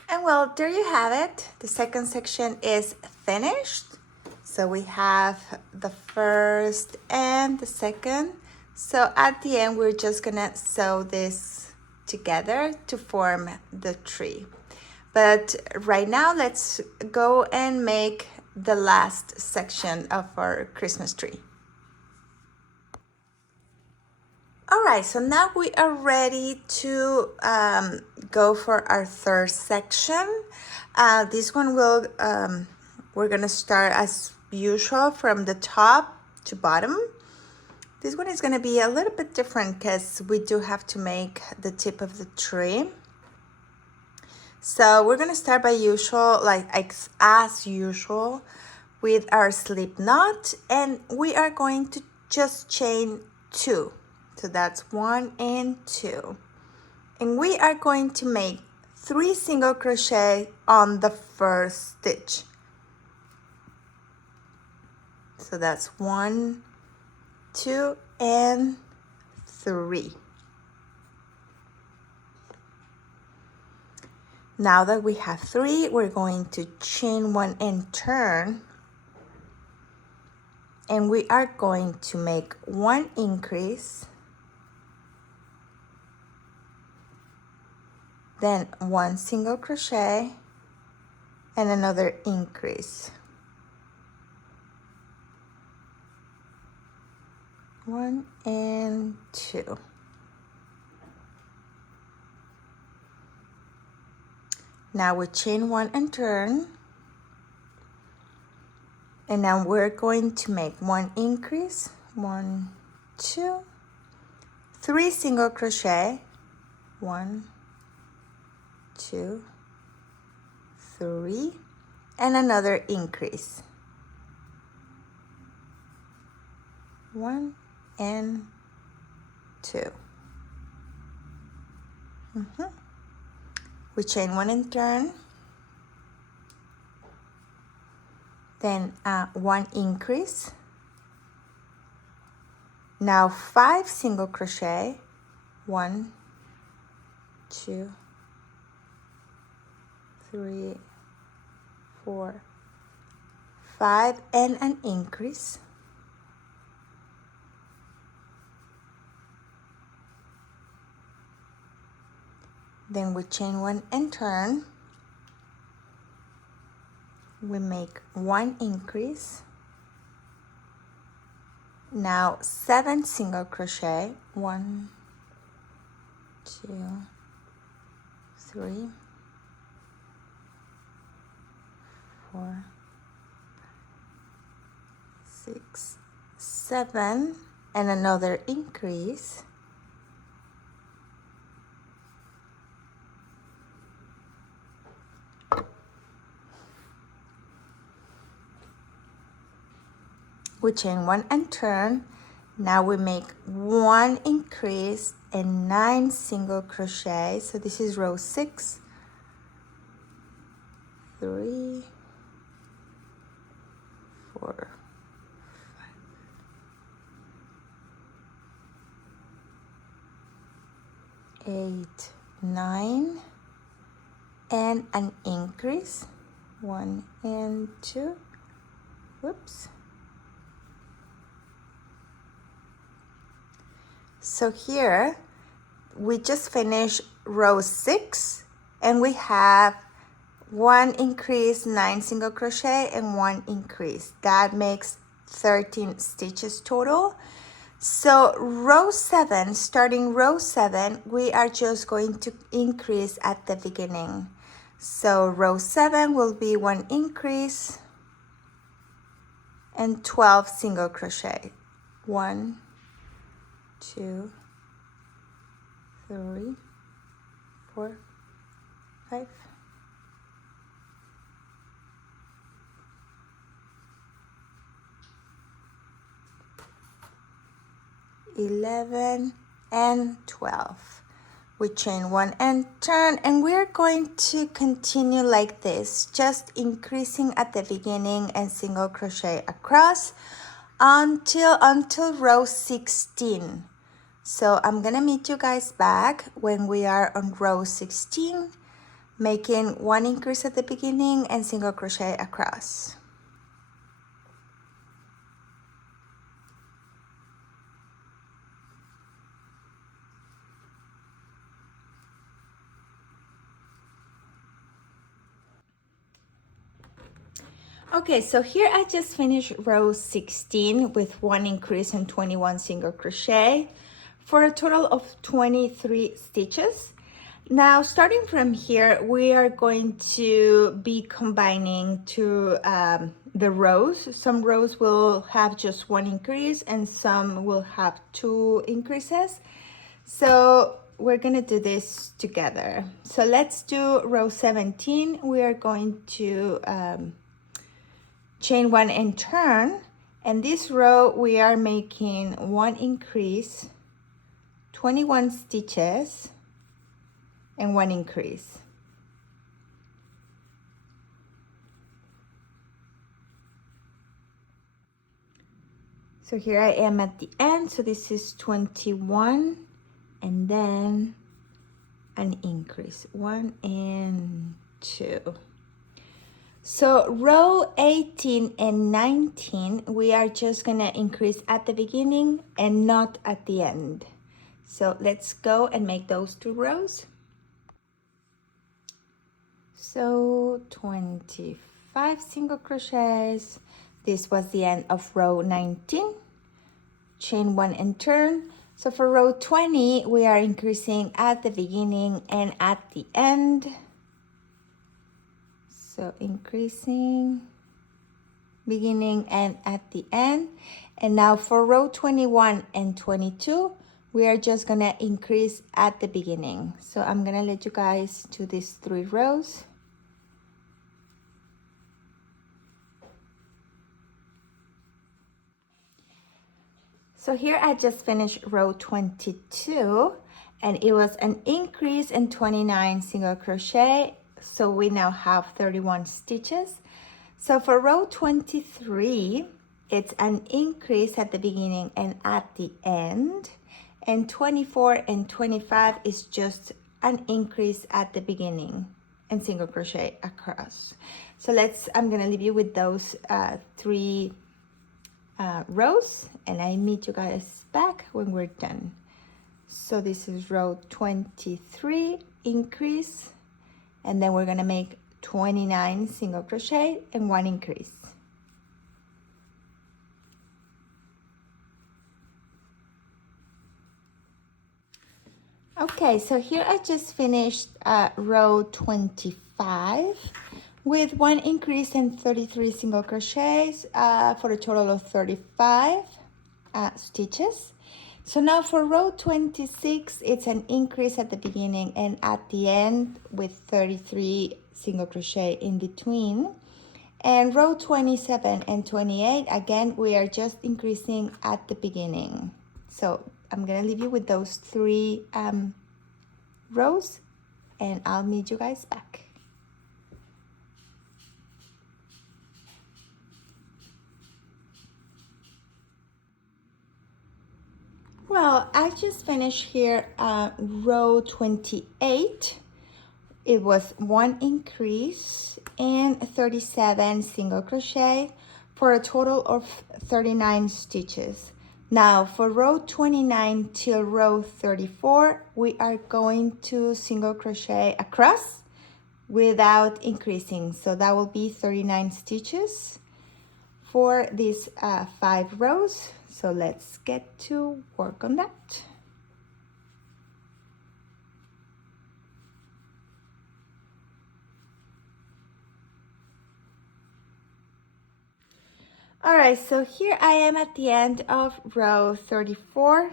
And well, there you have it. The second section is finished. So we have the first and the second. So at the end, we're just gonna sew this together to form the tree. But right now, let's go and make the last section of our Christmas tree. All right, so now we are ready to go for our third section. This one will, we're gonna start as usual from the top to bottom. This one is gonna be a little bit different because we do have to make the tip of the tree. So we're gonna start by usual, like as usual, with our slip knot, and we are going to just chain 2. So that's 1 and 2. And we are going to make 3 single crochet on the first stitch. So that's 1, 2, and 3. Now that we have 3, we're going to chain 1 and turn. And we are going to make 1 increase, then 1 single crochet and another increase. 1 and 2. Now we chain 1 and turn. And now we're going to make 1 increase, 1, 2, 3 single crochet, 1, 2, 3, and another increase. 1 and 2. We chain 1 and turn. Then 1 increase. Now 5 single crochet. 1, 2, 3, 4, 5, and an increase. Then we chain 1 and turn. We make 1 increase. Now 7 single crochet. 1, 2, 3, 4, 6, 7, and another increase. We chain 1 and turn. Now we make 1 increase and 9 single crochet. So this is row 6, 3, 4, 5, 8, 9, and an increase. 1 and 2. Whoops. So here we just finished row 6, and we have 1 increase, 9 single crochet, and 1 increase. That makes 13 stitches total. So row 7, starting row 7, we are just going to increase at the beginning. So row 7 will be 1 increase and 12 single crochet. 1, 2, 3, 4, 5, 11 and 12. We chain 1 and turn, and we're going to continue like this, just increasing at the beginning and single crochet across until row 16. So I'm gonna meet you guys back when we are on row 16, making 1 increase at the beginning and single crochet across. Okay, so here I just finished row 16 with 1 increase and 21 single crochet for a total of 23 stitches. Now, starting from here, we are going to be combining the rows. Some rows will have just 1 increase and some will have 2 increases. So we're gonna do this together. So let's do row 17. We are going to chain 1 and turn, and this row we are making 1 increase, 21 stitches, and 1 increase. So here I am at the end, so this is 21, and then an increase, 1 and 2. So row 18 and 19, we are just gonna increase at the beginning and not at the end. So let's go and make those 2 rows. So 25 single crochets. This was the end of row 19. Chain 1 and turn. So for row 20, we are increasing at the beginning and at the end. So increasing, beginning and at the end. And now for row 21 and 22, we are just gonna increase at the beginning. So I'm gonna let you guys do these 3 rows. So here I just finished row 22, and it was an increase in 29 single crochet. So we now have 31 stitches. So for row 23, it's an increase at the beginning and at the end. And 24 and 25 is just an increase at the beginning and single crochet across. So I'm gonna leave you with those 3 rows, and I meet you guys back when we're done. So this is row 23, increase, and then we're gonna make 29 single crochet and 1 increase. Okay, so here I just finished row 25 with 1 increase and 33 single crochets for a total of 35 stitches. So now for row 26, it's an increase at the beginning and at the end with 33 single crochet in between. And row 27 and 28, again, we are just increasing at the beginning. So I'm gonna leave you with those 3 rows, and I'll meet you guys back. Well, I just finished here row 28. It was 1 increase and 37 single crochet for a total of 39 stitches. Now for row 29 till row 34, we are going to single crochet across without increasing. So that will be 39 stitches for these 5 rows. So let's get to work on that. All right, so here I am at the end of row 34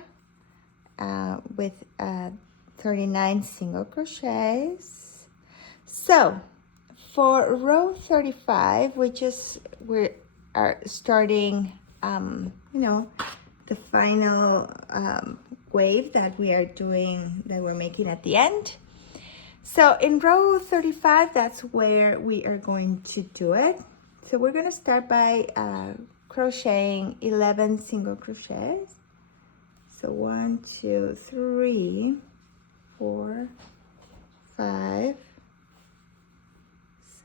with 39 single crochets. So for row 35, we are starting, you know, the final wave that we're making at the end. So in row 35, that's where we are going to do it. So we're going to start by crocheting 11 single crochets. So 1, 2, 3, 4, 5,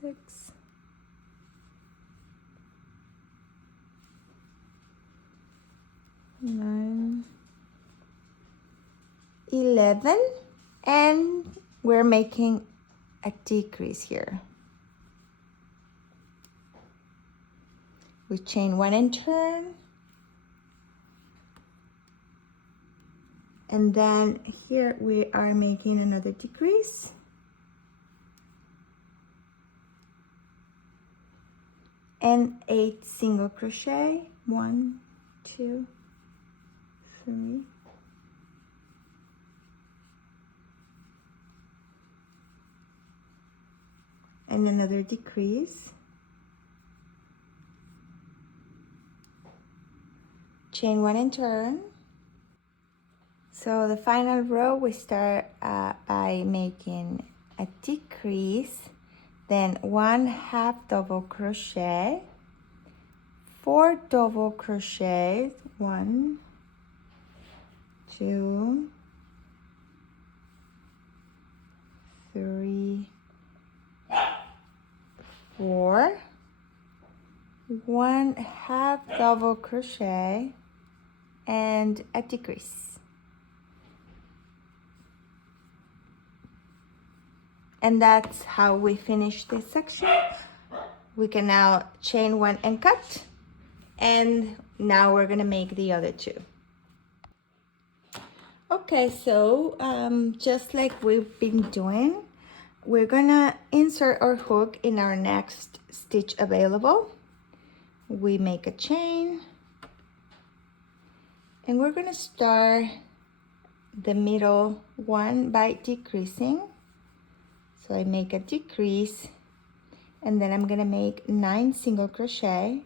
6, 9, 11, and we're making a decrease here. We chain 1 and turn, and then here we are making another decrease, and 8 single crochet. 1, 2, 3, and another decrease. Chain 1 and turn. So the final row, we start by making a decrease, then 1 half double crochet, 4 double crochets, 1, 2, 3, 4, 1 half double crochet, and a decrease. And that's how we finish this section. We can now chain 1 and cut, and now we're gonna make the other 2. Okay, so just like we've been doing, we're gonna insert our hook in our next stitch available. We make a chain, and we're gonna start the middle one by decreasing. So I make a decrease, and then I'm gonna make 9 single crochet,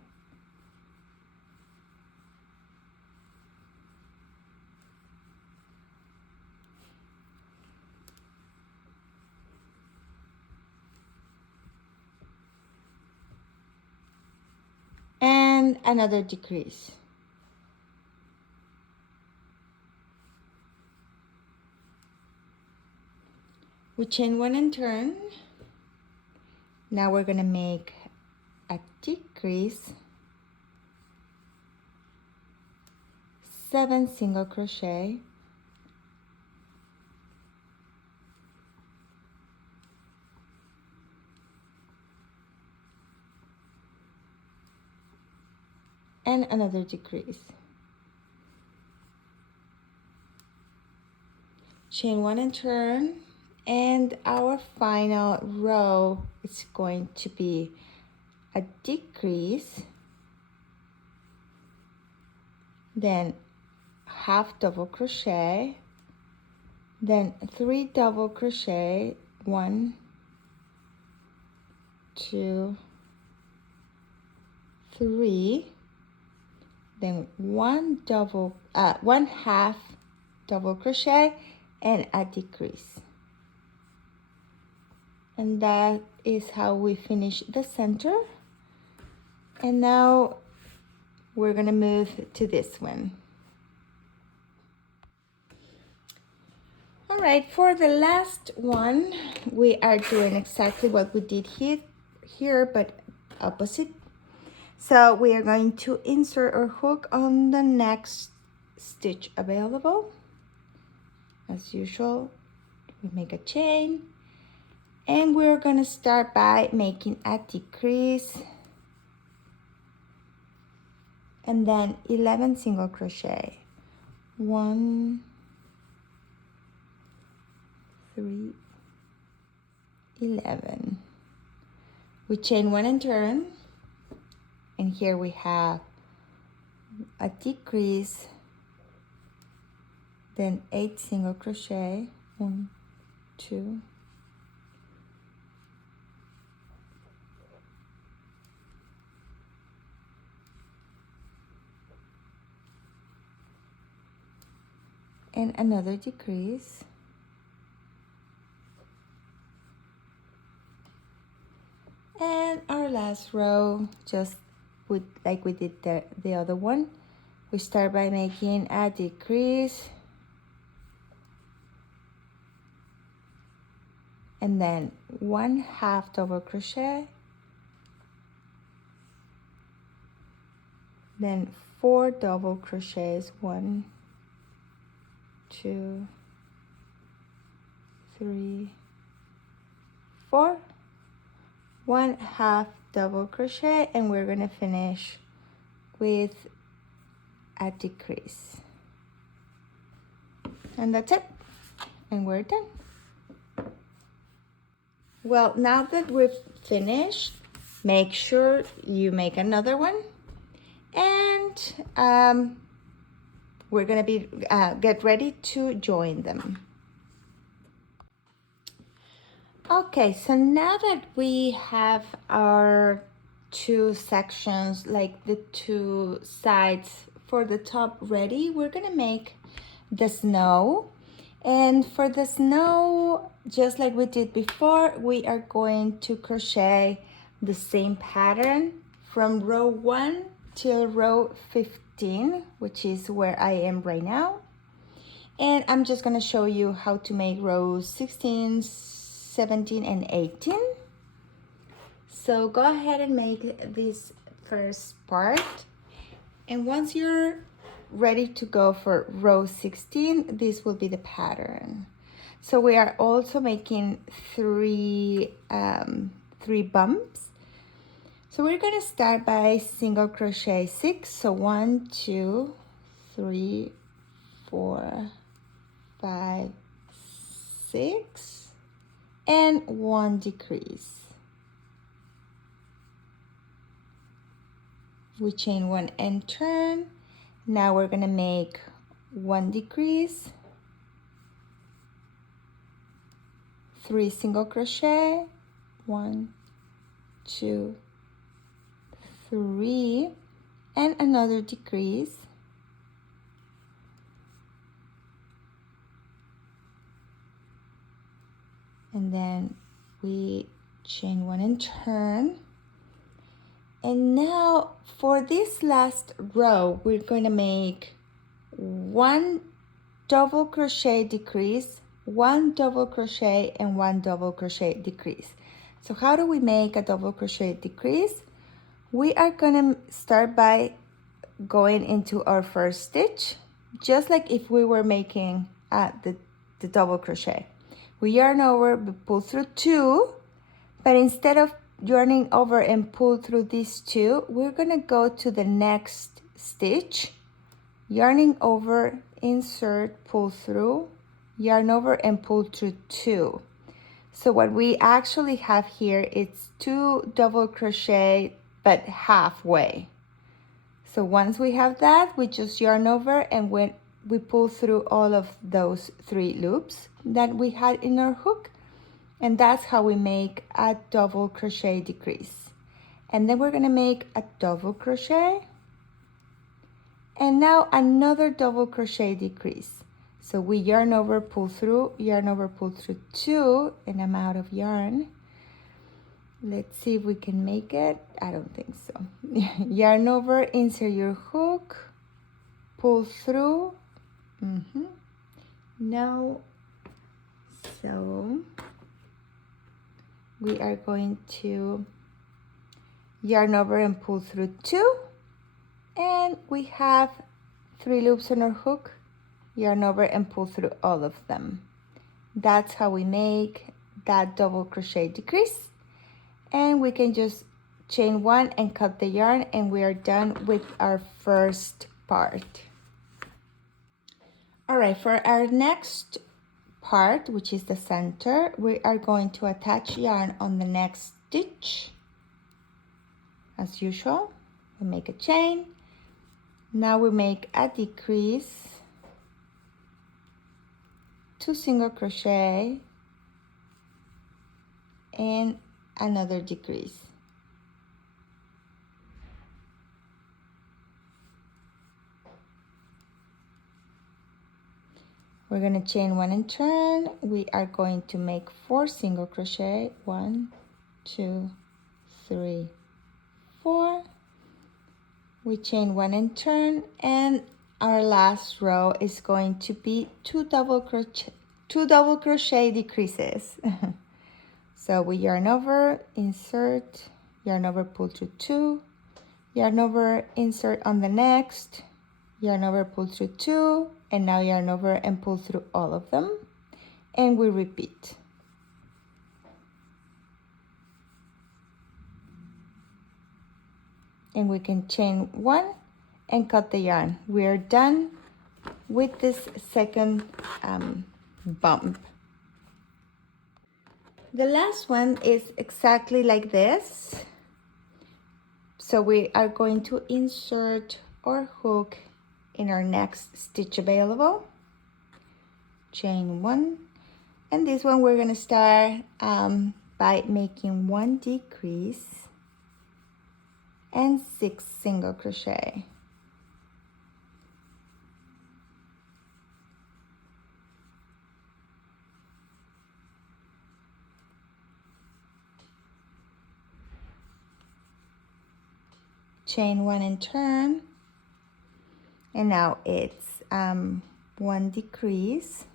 and another decrease. We chain 1 and turn. Now we're gonna make a decrease, 7 single crochet, and another decrease. Chain 1 and turn, and our final row is going to be a decrease, then half double crochet, then 3 double crochet, 1, 2, 3, then 1 half double crochet, and a decrease. And that is how we finish the center. And now we're gonna move to this one. All right, for the last one, we are doing exactly what we did here, but opposite. So we are going to insert our hook on the next stitch available. As usual, we make a chain, and we're gonna start by making a decrease and then 11 single crochet. 1, 3, 11. We chain 1 and turn, and here we have a decrease, then 8 single crochet. 1, 2, and another decrease, and our last row, just with like we did the other one, we start by making a decrease and then 1/2 double crochet, then 4 double crochets. 1, 2, 3, 4, 1/2 double crochet, and we're gonna finish with a decrease, and that's it, and we're done. Well, now that we've finished, make sure you make another one, and we're gonna be get ready to join them. Okay, so now that we have our 2 sections, like the 2 sides for the top ready, we're gonna make the snow. And for the snow, just like we did before, we are going to crochet the same pattern from row 1 till row 15, which is where I am right now. And I'm just gonna show you how to make rows 16, 17, and 18. So go ahead and make this first part. And once you're ready to go for row 16, this will be the pattern. So we are also making 3 bumps. So we're gonna start by single crochet 6. So 1, 2, 3, 4, 5, 6, and 1 decrease. We chain 1 and turn. Now we're gonna make 1 decrease, 3 single crochet, 1, 2, 3, and another decrease, and then we chain 1 and turn. And now for this last row, we're going to make 1 double crochet decrease, 1 double crochet, and 1 double crochet decrease. So how do we make a double crochet decrease? We are going to start by going into our first stitch, just like if we were making the double crochet. We yarn over, we pull through 2, but instead of yarning over and pull through these 2, we're gonna go to the next stitch, yarning over, insert, pull through, yarn over, and pull through 2. So what we actually have here is 2 double crochet, but halfway. So once we have that, we just yarn over, and when we pull through all of those 3 loops that we had in our hook. And that's how we make a double crochet decrease. And then we're gonna make a double crochet, and now another double crochet decrease. So we yarn over, pull through, yarn over, pull through 2, and I'm out of yarn. Let's see if we can make it. I don't think so. Yarn over, insert your hook, pull through. No. So we are going to yarn over and pull through 2, and we have 3 loops on our hook, yarn over and pull through all of them. That's how we make that double crochet decrease. And we can just chain 1 and cut the yarn, and we are done with our first part. All right, for our next part, which is the center, we are going to attach yarn on the next stitch. As usual, we make a chain. Now we make a decrease, 2 single crochet, and another decrease. We're going to chain 1 and turn. We are going to make 4 single crochet. 1, 2, 3, 4. We chain 1 and turn, and our last row is going to be 2 double crochet decreases. So we yarn over, insert, yarn over, pull through 2, yarn over, insert on the next, yarn over, pull through 2, and now yarn over and pull through all of them, and we repeat. And we can chain 1 and cut the yarn. We are done with this second bump. The last one is exactly like this. So we are going to insert our hook in our next stitch available. Chain 1, and this one we're going to start by making 1 decrease and 6 single crochet. Chain 1 and turn, and now it's 1 decrease,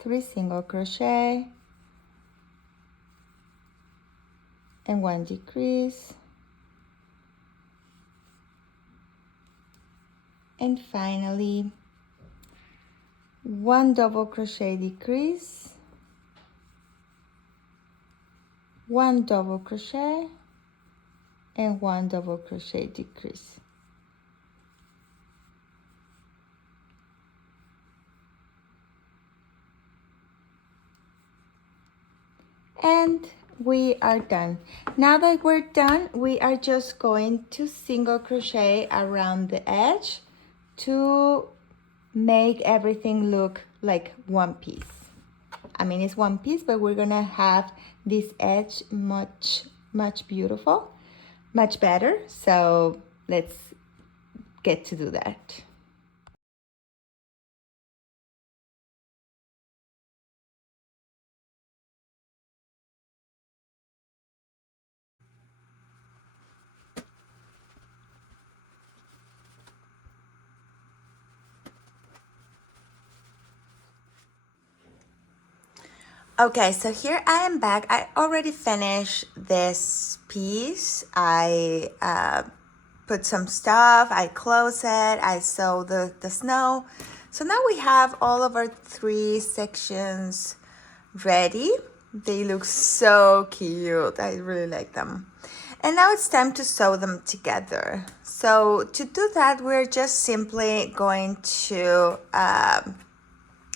3 single crochet, and 1 decrease, and finally 1 double crochet decrease, 1 double crochet, and 1 double crochet decrease. And we are done. Now that we're done, we are just going to single crochet around the edge to make everything look like one piece. I mean, it's one piece, but we're gonna have this edge much beautiful, much better. So let's get to do that. Okay, so here I am back. I already finished this piece. I put some stuff, I close it, I sew the snow. So now we have all of our 3 sections ready. They look so cute. I really like them. And now it's time to sew them together. So to do that, we're just simply going to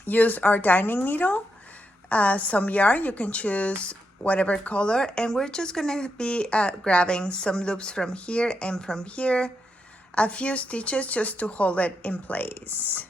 use our darning needle. Some yarn, you can choose whatever color, and we're just gonna be grabbing some loops from here and from here, a few stitches just to hold it in place.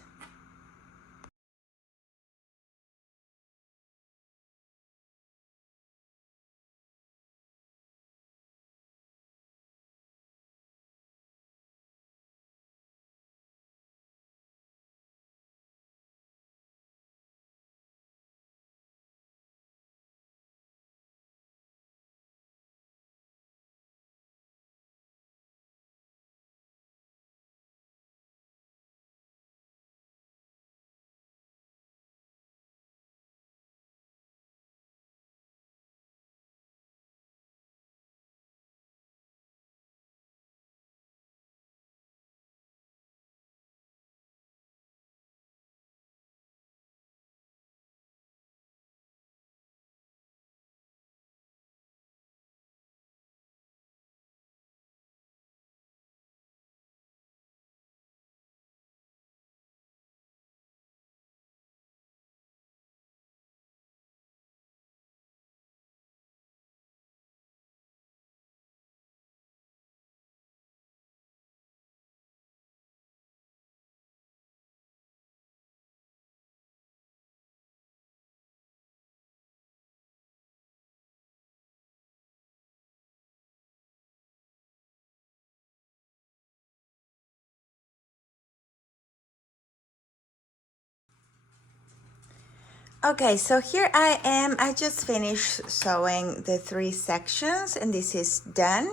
Okay, so here I am. I just finished sewing the 3 sections and this is done.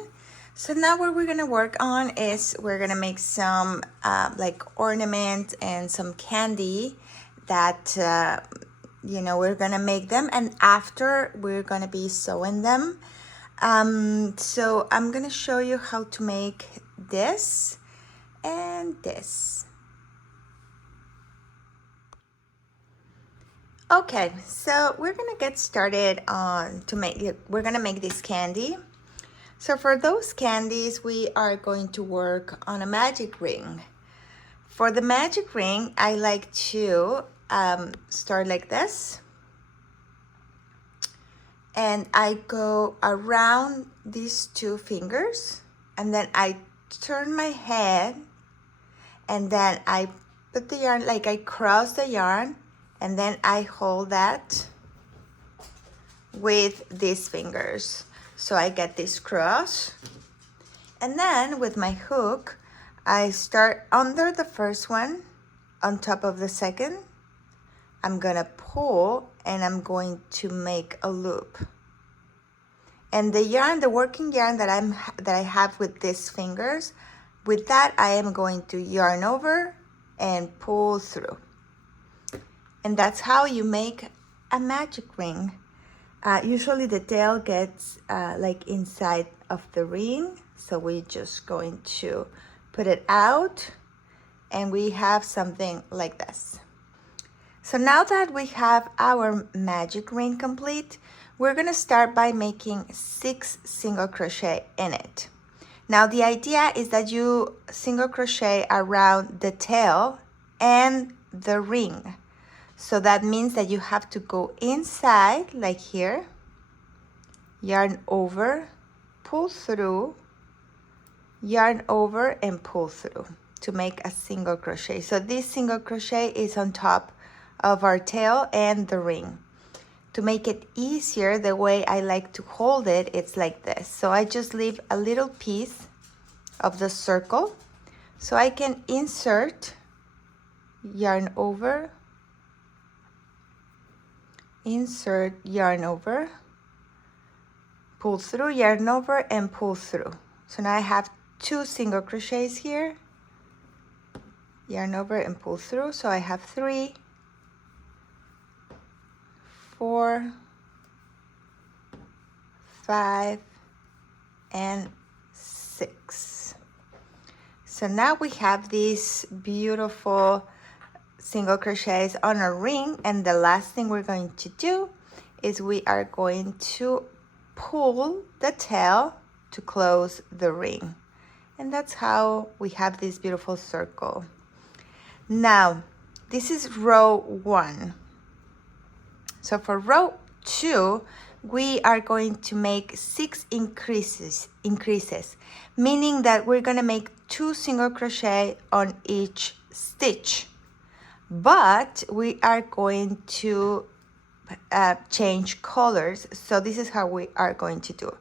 So now what we're gonna work on is we're gonna make some like ornament and some candy that, you know, we're gonna make them, and after we're gonna be sewing them. So I'm gonna show you how to make this and this. Okay, so we're gonna get started on we're gonna make this candy. So for those candies, we are going to work on a magic ring. For the magic ring, I like to start like this. And I go around these 2 fingers, and then I turn my head, and then I put the yarn, like I cross the yarn, and then I hold that with these fingers. So I get this cross. And then with my hook, I start under the first one, on top of the second. I'm gonna pull and I'm going to make a loop. And the yarn, the working yarn that I have with these fingers, with that I am going to yarn over and pull through. And that's how you make a magic ring. Usually the tail gets like inside of the ring, so we're just going to put it out and we have something like this. So now that we have our magic ring complete, we're gonna start by making 6 single crochet in it. Now the idea is that you single crochet around the tail and the ring. So that means that you have to go inside, like here, yarn over, pull through, yarn over and pull through to make a single crochet. So this single crochet is on top of our tail and the ring. To make it easier, the way I like to hold it, it's like this. So I just leave a little piece of the circle so I can insert, yarn over, insert, yarn over, pull through, yarn over and pull through. So now I have 2 single crochets here, yarn over and pull through. So I have 3, 4, 5 and 6. So now we have these beautiful single crochets on our ring, and the last thing we're going to do is we are going to pull the tail to close the ring, and that's how we have this beautiful circle. Now this is row 1. So for row 2, we are going to make 6 increases, meaning that we're gonna make 2 single crochet on each stitch. But we are going to change colors. So this is how we are going to do.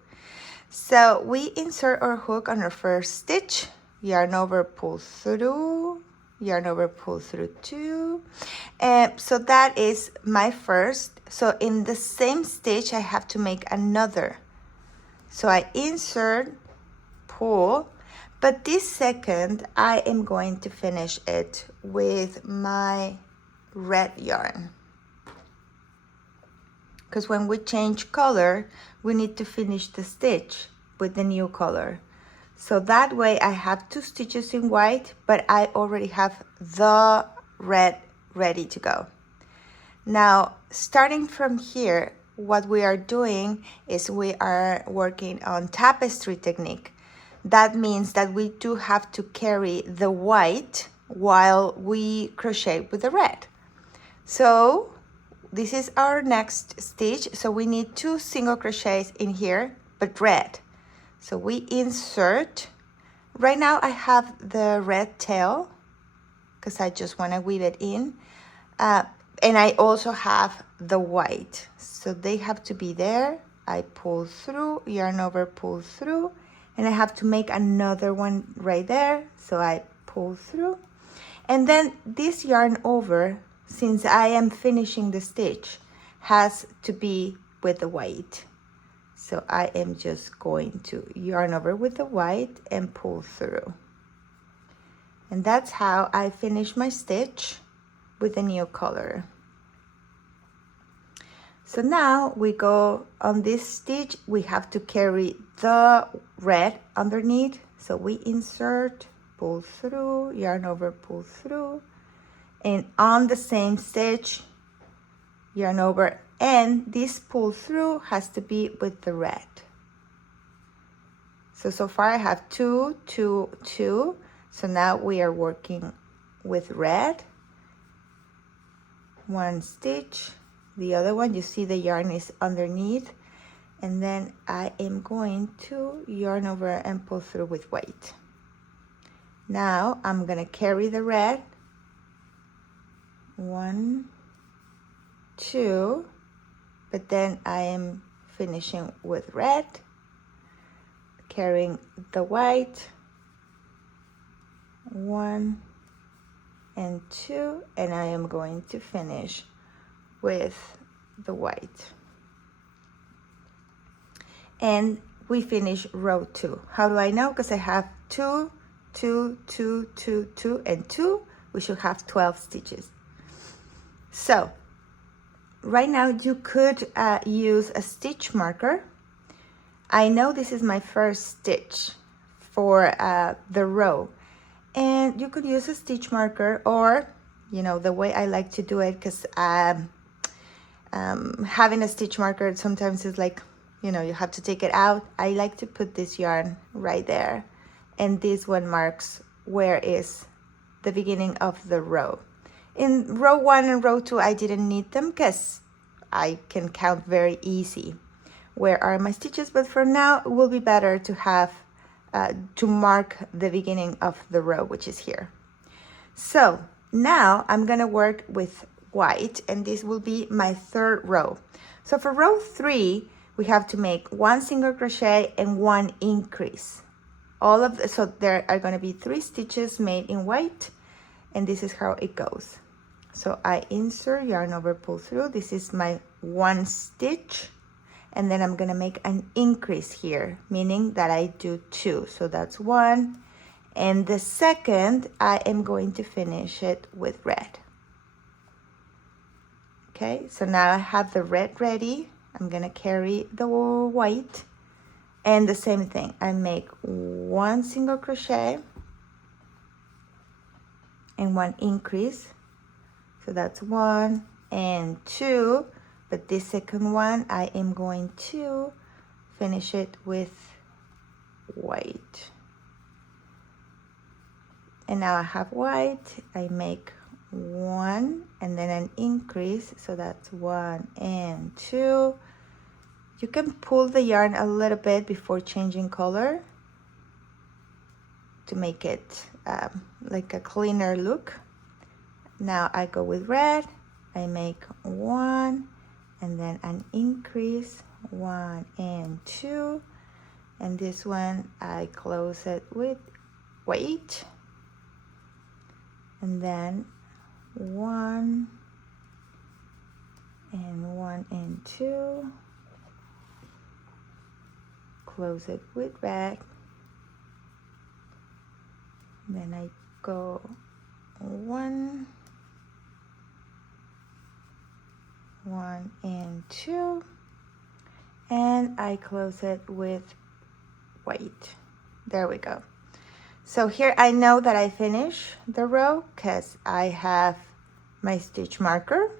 So we insert our hook on our first stitch, yarn over, pull through, yarn over, pull through 2. So that is my first. So in the same stitch, I have to make another. So I insert, pull, but this second, I am going to finish it with my red yarn. Because when we change color, we need to finish the stitch with the new color. So that way I have 2 stitches in white, but I already have the red ready to go. Now, starting from here, what we are doing is we are working on tapestry technique. That means that we do have to carry the white while we crochet with the red. So this is our next stitch. So we need 2 single crochets in here, but red. So we insert. Right now I have the red tail because I just want to weave it in. And I also have the white. So they have to be there. I pull through, yarn over, pull through. And I have to make another one right there. So I pull through. And then this yarn over, since I am finishing the stitch, has to be with the white. So I am just going to yarn over with the white and pull through. And that's how I finish my stitch with a new color. So now we go on this stitch, we have to carry the red underneath. So we insert, pull through, yarn over, pull through, and on the same stitch, yarn over, and this pull through has to be with the red. So far I have 2, 2, 2. So now we are working with red. One stitch, the other one, you see the yarn is underneath, and then I am going to yarn over and pull through with white. Now I'm gonna carry the red, 1, 2, but then I am finishing with red, carrying the white, 1 and 2, and I am going to finish with the white. And we finish row 2. How do I know? Because I have 2, 2, 2, 2, 2, and 2. We should have 12 stitches. So right now you could use a stitch marker. I know this is my first stitch for the row, and you could use a stitch marker, or you know, the way I like to do it, because having a stitch marker sometimes is like, you know, you have to take it out. I like to put this yarn right there, and this one marks where is the beginning of the row. In row 1 and row 2 I didn't need them because I can count very easy where are my stitches, but for now it will be better to have to mark the beginning of the row, which is here. So now I'm gonna work with white, and this will be my 3rd row. So for row 3 we have to make 1 single crochet and 1 increase. So there are going to be 3 stitches made in white, and this is how it goes. So I insert, yarn over, pull through. This is my 1 stitch, and then I'm going to make an increase here, meaning that I do 2. So that's 1, and the second I am going to finish it with red. Okay, so now I have the red ready. I'm gonna carry the white, and the same thing, I make 1 single crochet and 1 increase. So that's 1 and 2, but this second one I am going to finish it with white. And now I have white, I make 1 and then an increase, so that's 1 and 2. You can pull the yarn a little bit before changing color to make it like a cleaner look. Now I go with red, I make 1 and then an increase, 1 and 2, and this one I close it with white, and then 1 and 1 and 2, close it with red, then I go 1, 1 and 2, and I close it with white. There we go. So here I know that I finish the row because I have my stitch marker,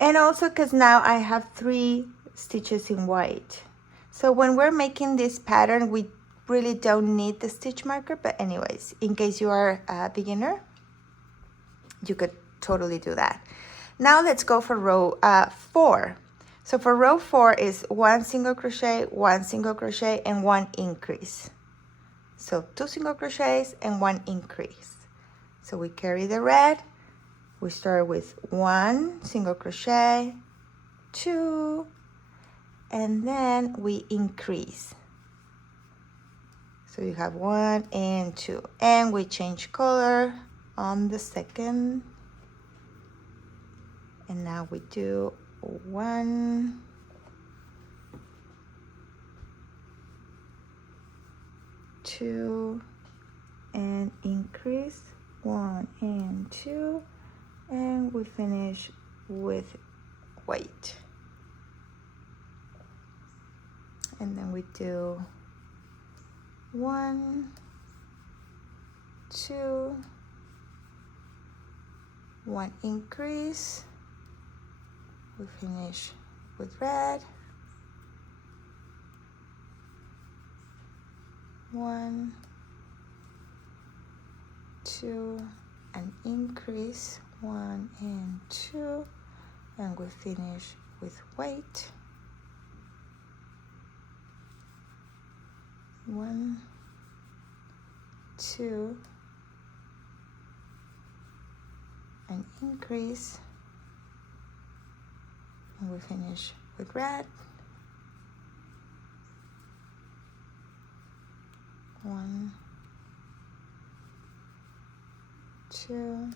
and also because now I have 3 stitches in white. So when we're making this pattern, we really don't need the stitch marker, but anyways, in case you are a beginner, you could totally do that. Now let's go for row 4. So for row 4 is 1 single crochet, 1 single crochet, and 1 increase. So 2 single crochets and 1 increase. So we carry the red, we start with 1 single crochet, 2, and then we increase. So you have 1 and 2, and we change color on the second And now we do 1, 2, and increase, 1 and 2, and we finish with white. And then we do 1, 2, 1 increase, we finish with red, 1, 2, an increase, 1 and 2, and we finish with white, 1, 2, an increase, and we finish with red, 1, 2,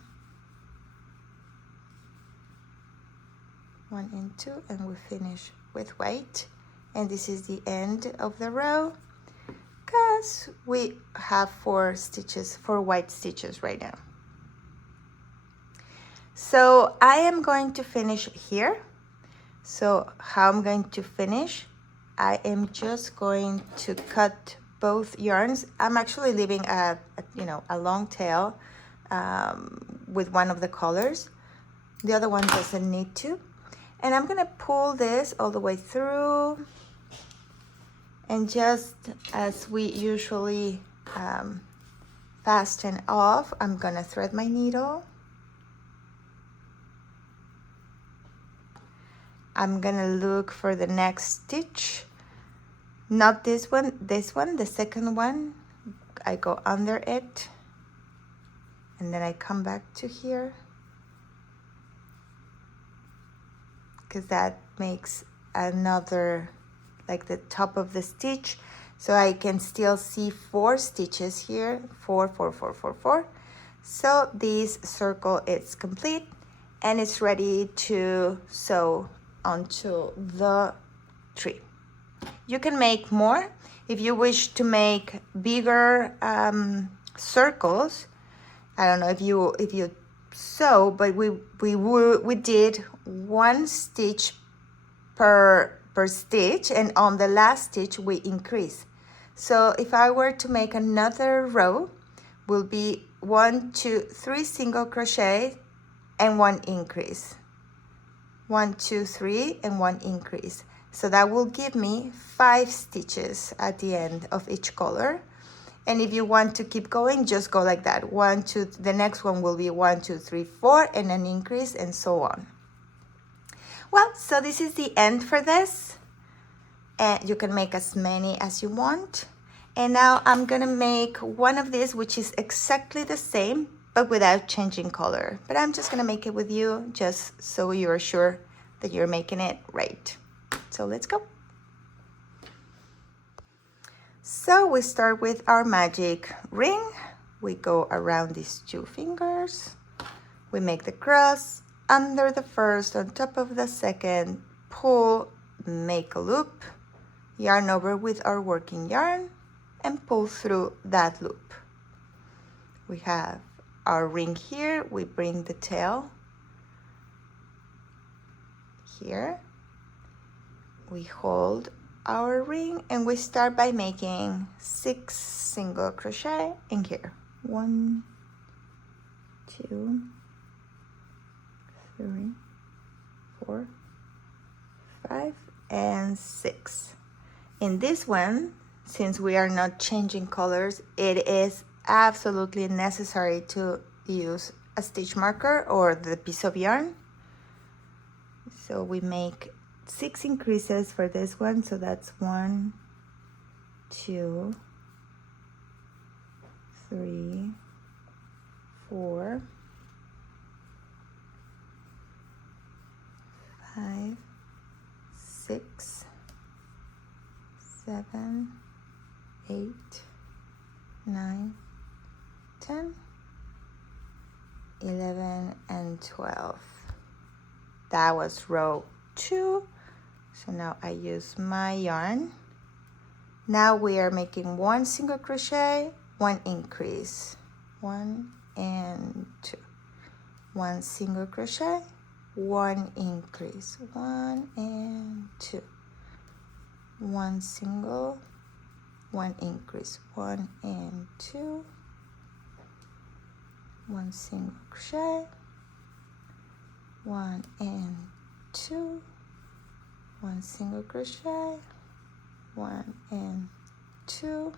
1 and 2, and we finish with white. And this is the end of the row, because we have 4 white stitches right now. So I am going to finish here. So how I'm going to finish, I am just going to cut both yarns. I'm actually leaving a long tail with one of the colors. The other one doesn't need to. And I'm gonna pull this all the way through, and just as we usually fasten off, I'm gonna thread my needle. I'm gonna look for the next stitch, not this one, the second one. I go under it, and then I come back to here, because that makes another, like the top of the stitch, so I can still see 4 stitches here, 4, 4, 4, 4, 4. So this circle is complete, and it's ready to sew onto the tree. You can make more if you wish to make bigger circles. I don't know if you sew, but we did 1 stitch per stitch, and on the last stitch we increase. So if I were to make another row, will be 1, 2, 3 single crochet and 1 increase, 1, 2, 3, and 1 increase. So that will give me 5 stitches at the end of each color. And if you want to keep going, just go like that. 1, 2, the next one will be 1, 2, 3, 4, and an increase, and so on. Well, so this is the end for this. And you can make as many as you want. And now I'm gonna make one of these, which is exactly the same, but without changing color. But I'm just gonna make it with you, just so you're sure that you're making it right. So let's go. So we start with our magic ring. We go around these 2 fingers. We make the cross under the first, on top of the second, pull, make a loop, yarn over with our working yarn, and pull through that loop. We have our ring here. We bring the tail here. We hold our ring, and we start by making 6 single crochet in here. 1, 2, 3, 4, 5, and 6. In this one, since we are not changing colors, it is absolutely necessary to use a stitch marker or the piece of yarn. So we make 6 increases for this one, so that's 1, 2, 3, 4, 5, 6, 7, 8, 9, 10, 11, and 12. That was row 2. So now I use my yarn. Now we are making 1 single crochet, 1 increase, 1 and 2, 1 single crochet, 1 increase, 1 and 2, 1 single, 1 increase, 1 and 2, 1 single crochet, 1 and 2, 1 single crochet, 1 and 2,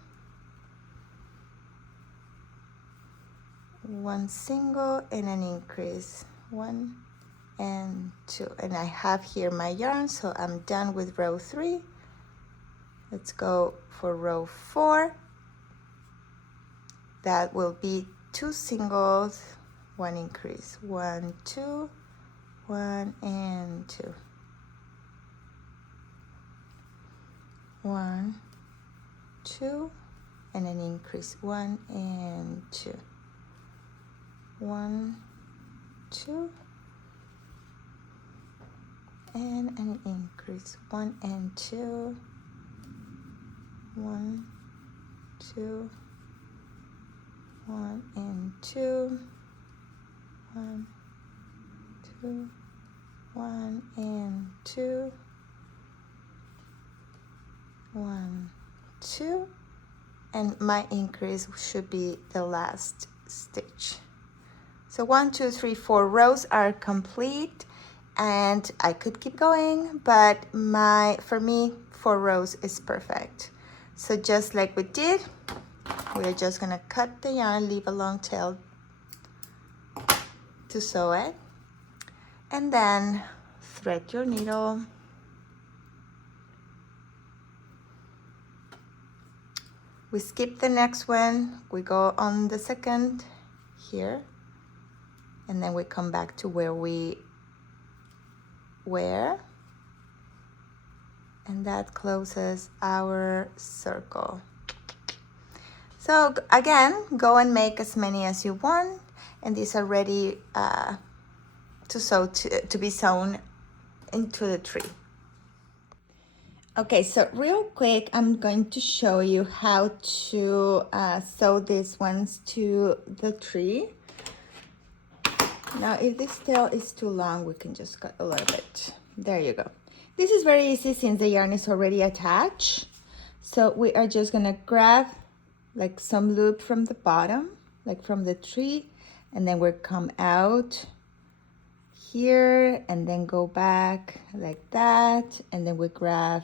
1 single and an increase, 1 and 2. And I have here my yarn, so I'm done with row 3. Let's go for row 4. That will be 2 singles, 1 increase, 1, 2, 1 and 2, 1, 2 and an increase, 1 and 2, 1, 2 and an increase, 1 and 2, 1, 2, 1 and 2, 1, 2, 1 and 2, 1, 2, and my increase should be the last stitch. So 1, 2, 3, 4 rows are complete, and I could keep going, but for me 4 rows is perfect. So just like we did, we're just gonna cut the yarn, leave a long tail to sew it, and then thread your needle. We skip the next one, we go on the second here, and then we come back to where we were, and that closes our circle. So again, go and make as many as you want, and these are ready to be sewn into the tree. Okay, so real quick, I'm going to show you how to sew these ones to the tree. Now, if this tail is too long, we can just cut a little bit. There you go. This is very easy since the yarn is already attached. So we are just gonna grab like some loop from the bottom, like from the tree, and then we'll come out here and then go back like that, and then we grab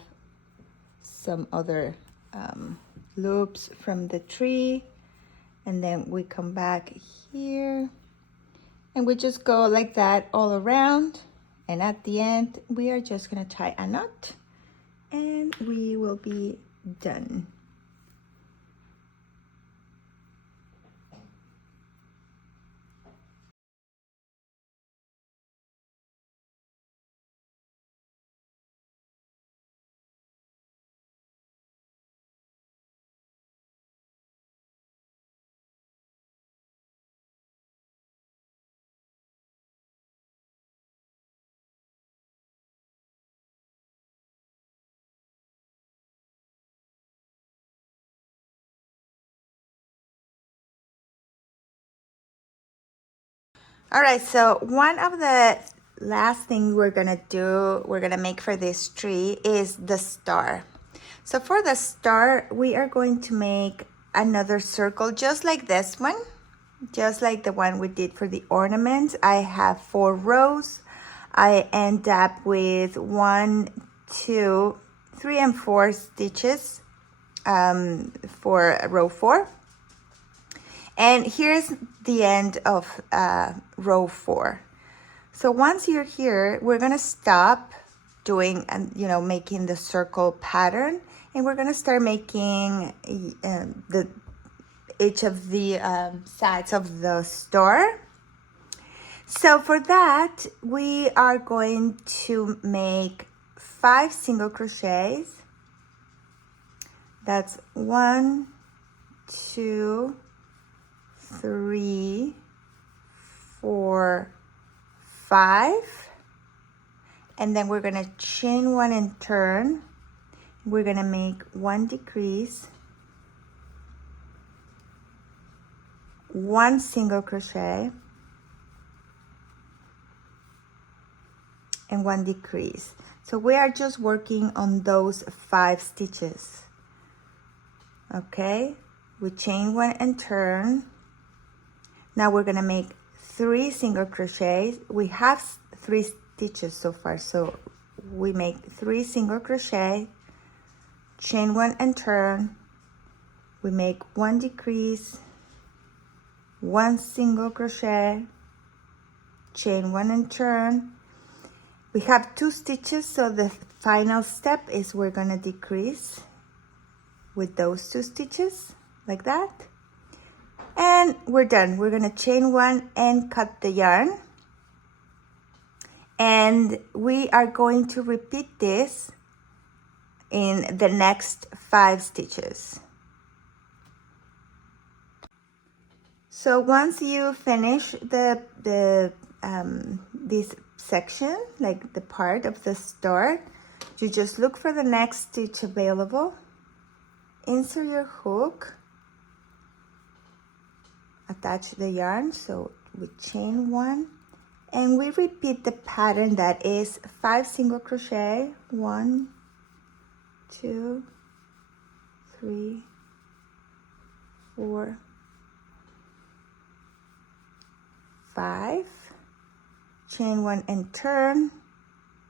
some other loops from the tree, and then we come back here, and we just go like that all around, and at the end we are just gonna tie a knot and we will be done. All right, so one of the last things we're gonna make for this tree is the star. So for the star, we are going to make another circle just like this one, just like the one we did for the ornaments. I have 4 rows. I end up with 1, 2, 3, and 4 stitches for row 4. And here's the end of row 4. So once you're here, we're gonna stop doing and making the circle pattern, and we're gonna start making each of the sides of the star. So for that, we are going to make 5 single crochets. That's 1, 2, 3, 4, 5, and then we're gonna chain one and turn. We're gonna make one decrease, one single crochet, and one decrease. So we are just working on those 5 stitches. Okay, we chain one and turn. Now we're gonna make 3 single crochets. We have 3 stitches so far, so we make 3 single crochet, chain one and turn. We make one decrease, one single crochet, chain one and turn. We have 2 stitches, so the final step is we're gonna decrease with those 2 stitches like that, and we're done. We're gonna chain one and cut the yarn, and we are going to repeat this in the next 5 stitches. So once you finish this section, like the part of the start, you just look for the next stitch available, insert your hook, attach the yarn, so we chain one, and we repeat the pattern that is 5 single crochet, 1, 2, 3, 4, 5, chain one and turn,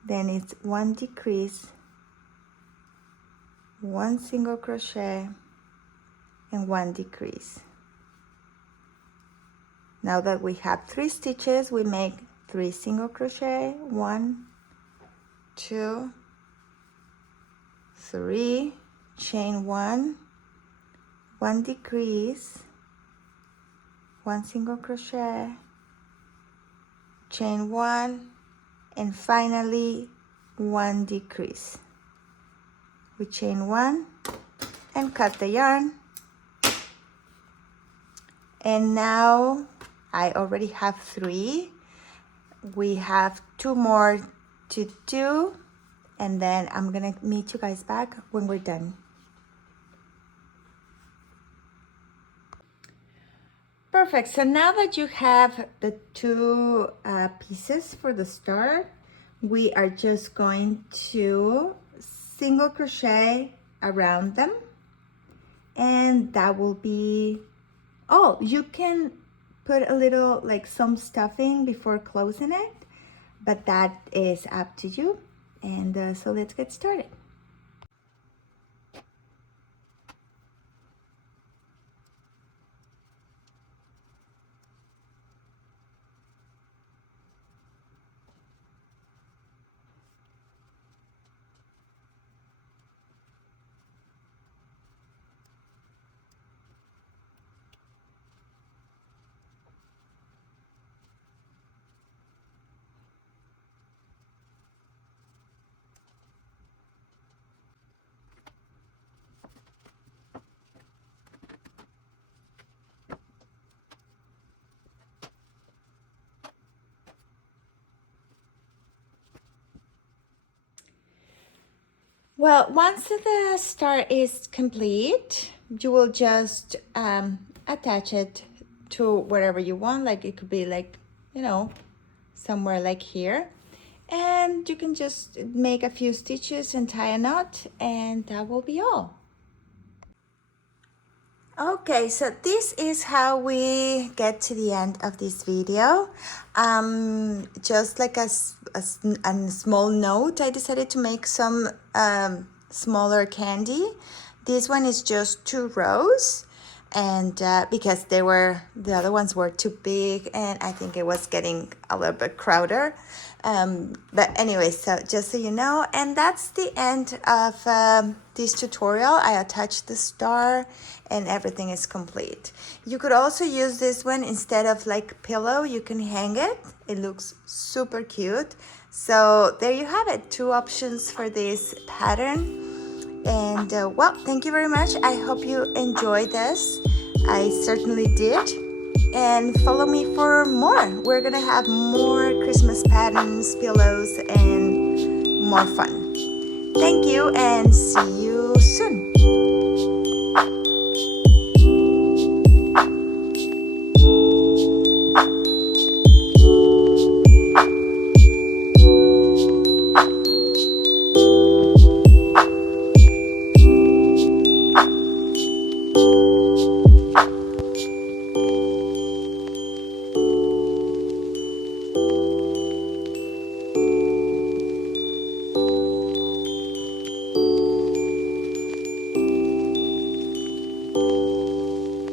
then it's one decrease, one single crochet, and one decrease. Now that we have 3 stitches, we make 3 single crochet, 1, 2, 3, chain one, one decrease, one single crochet, chain one, and finally one decrease. We chain one and cut the yarn, and now I already have 3. We have 2 more to do, and then I'm gonna meet you guys back when we're done. Perfect. So now that you have the 2 pieces for the start, we are just going to single crochet around them, and that will be all. You can put a little, like, some stuffing before closing it, but that is up to you. And so let's get started. Well, once the star is complete, you will just attach it to wherever you want. Like, it could be like, you know, somewhere like here. And you can just make a few stitches and tie a knot, and that will be all. Okay, so this is how we get to the end of this video. Just like a small note, I decided to make some smaller candy. This one is just 2 rows, and because the other ones were too big, and I think it was getting a little bit crowded. But anyway, so just so you know, and that's the end of this tutorial. I attached the star and everything is complete. You could also use this one instead of like pillow. You can hang it. It looks super cute. So there you have it, 2 options for this pattern. And well, thank you very much. I hope you enjoyed this. I certainly did. And follow me for more. We're gonna have more Christmas patterns, pillows, and more fun. Thank you and see you soon.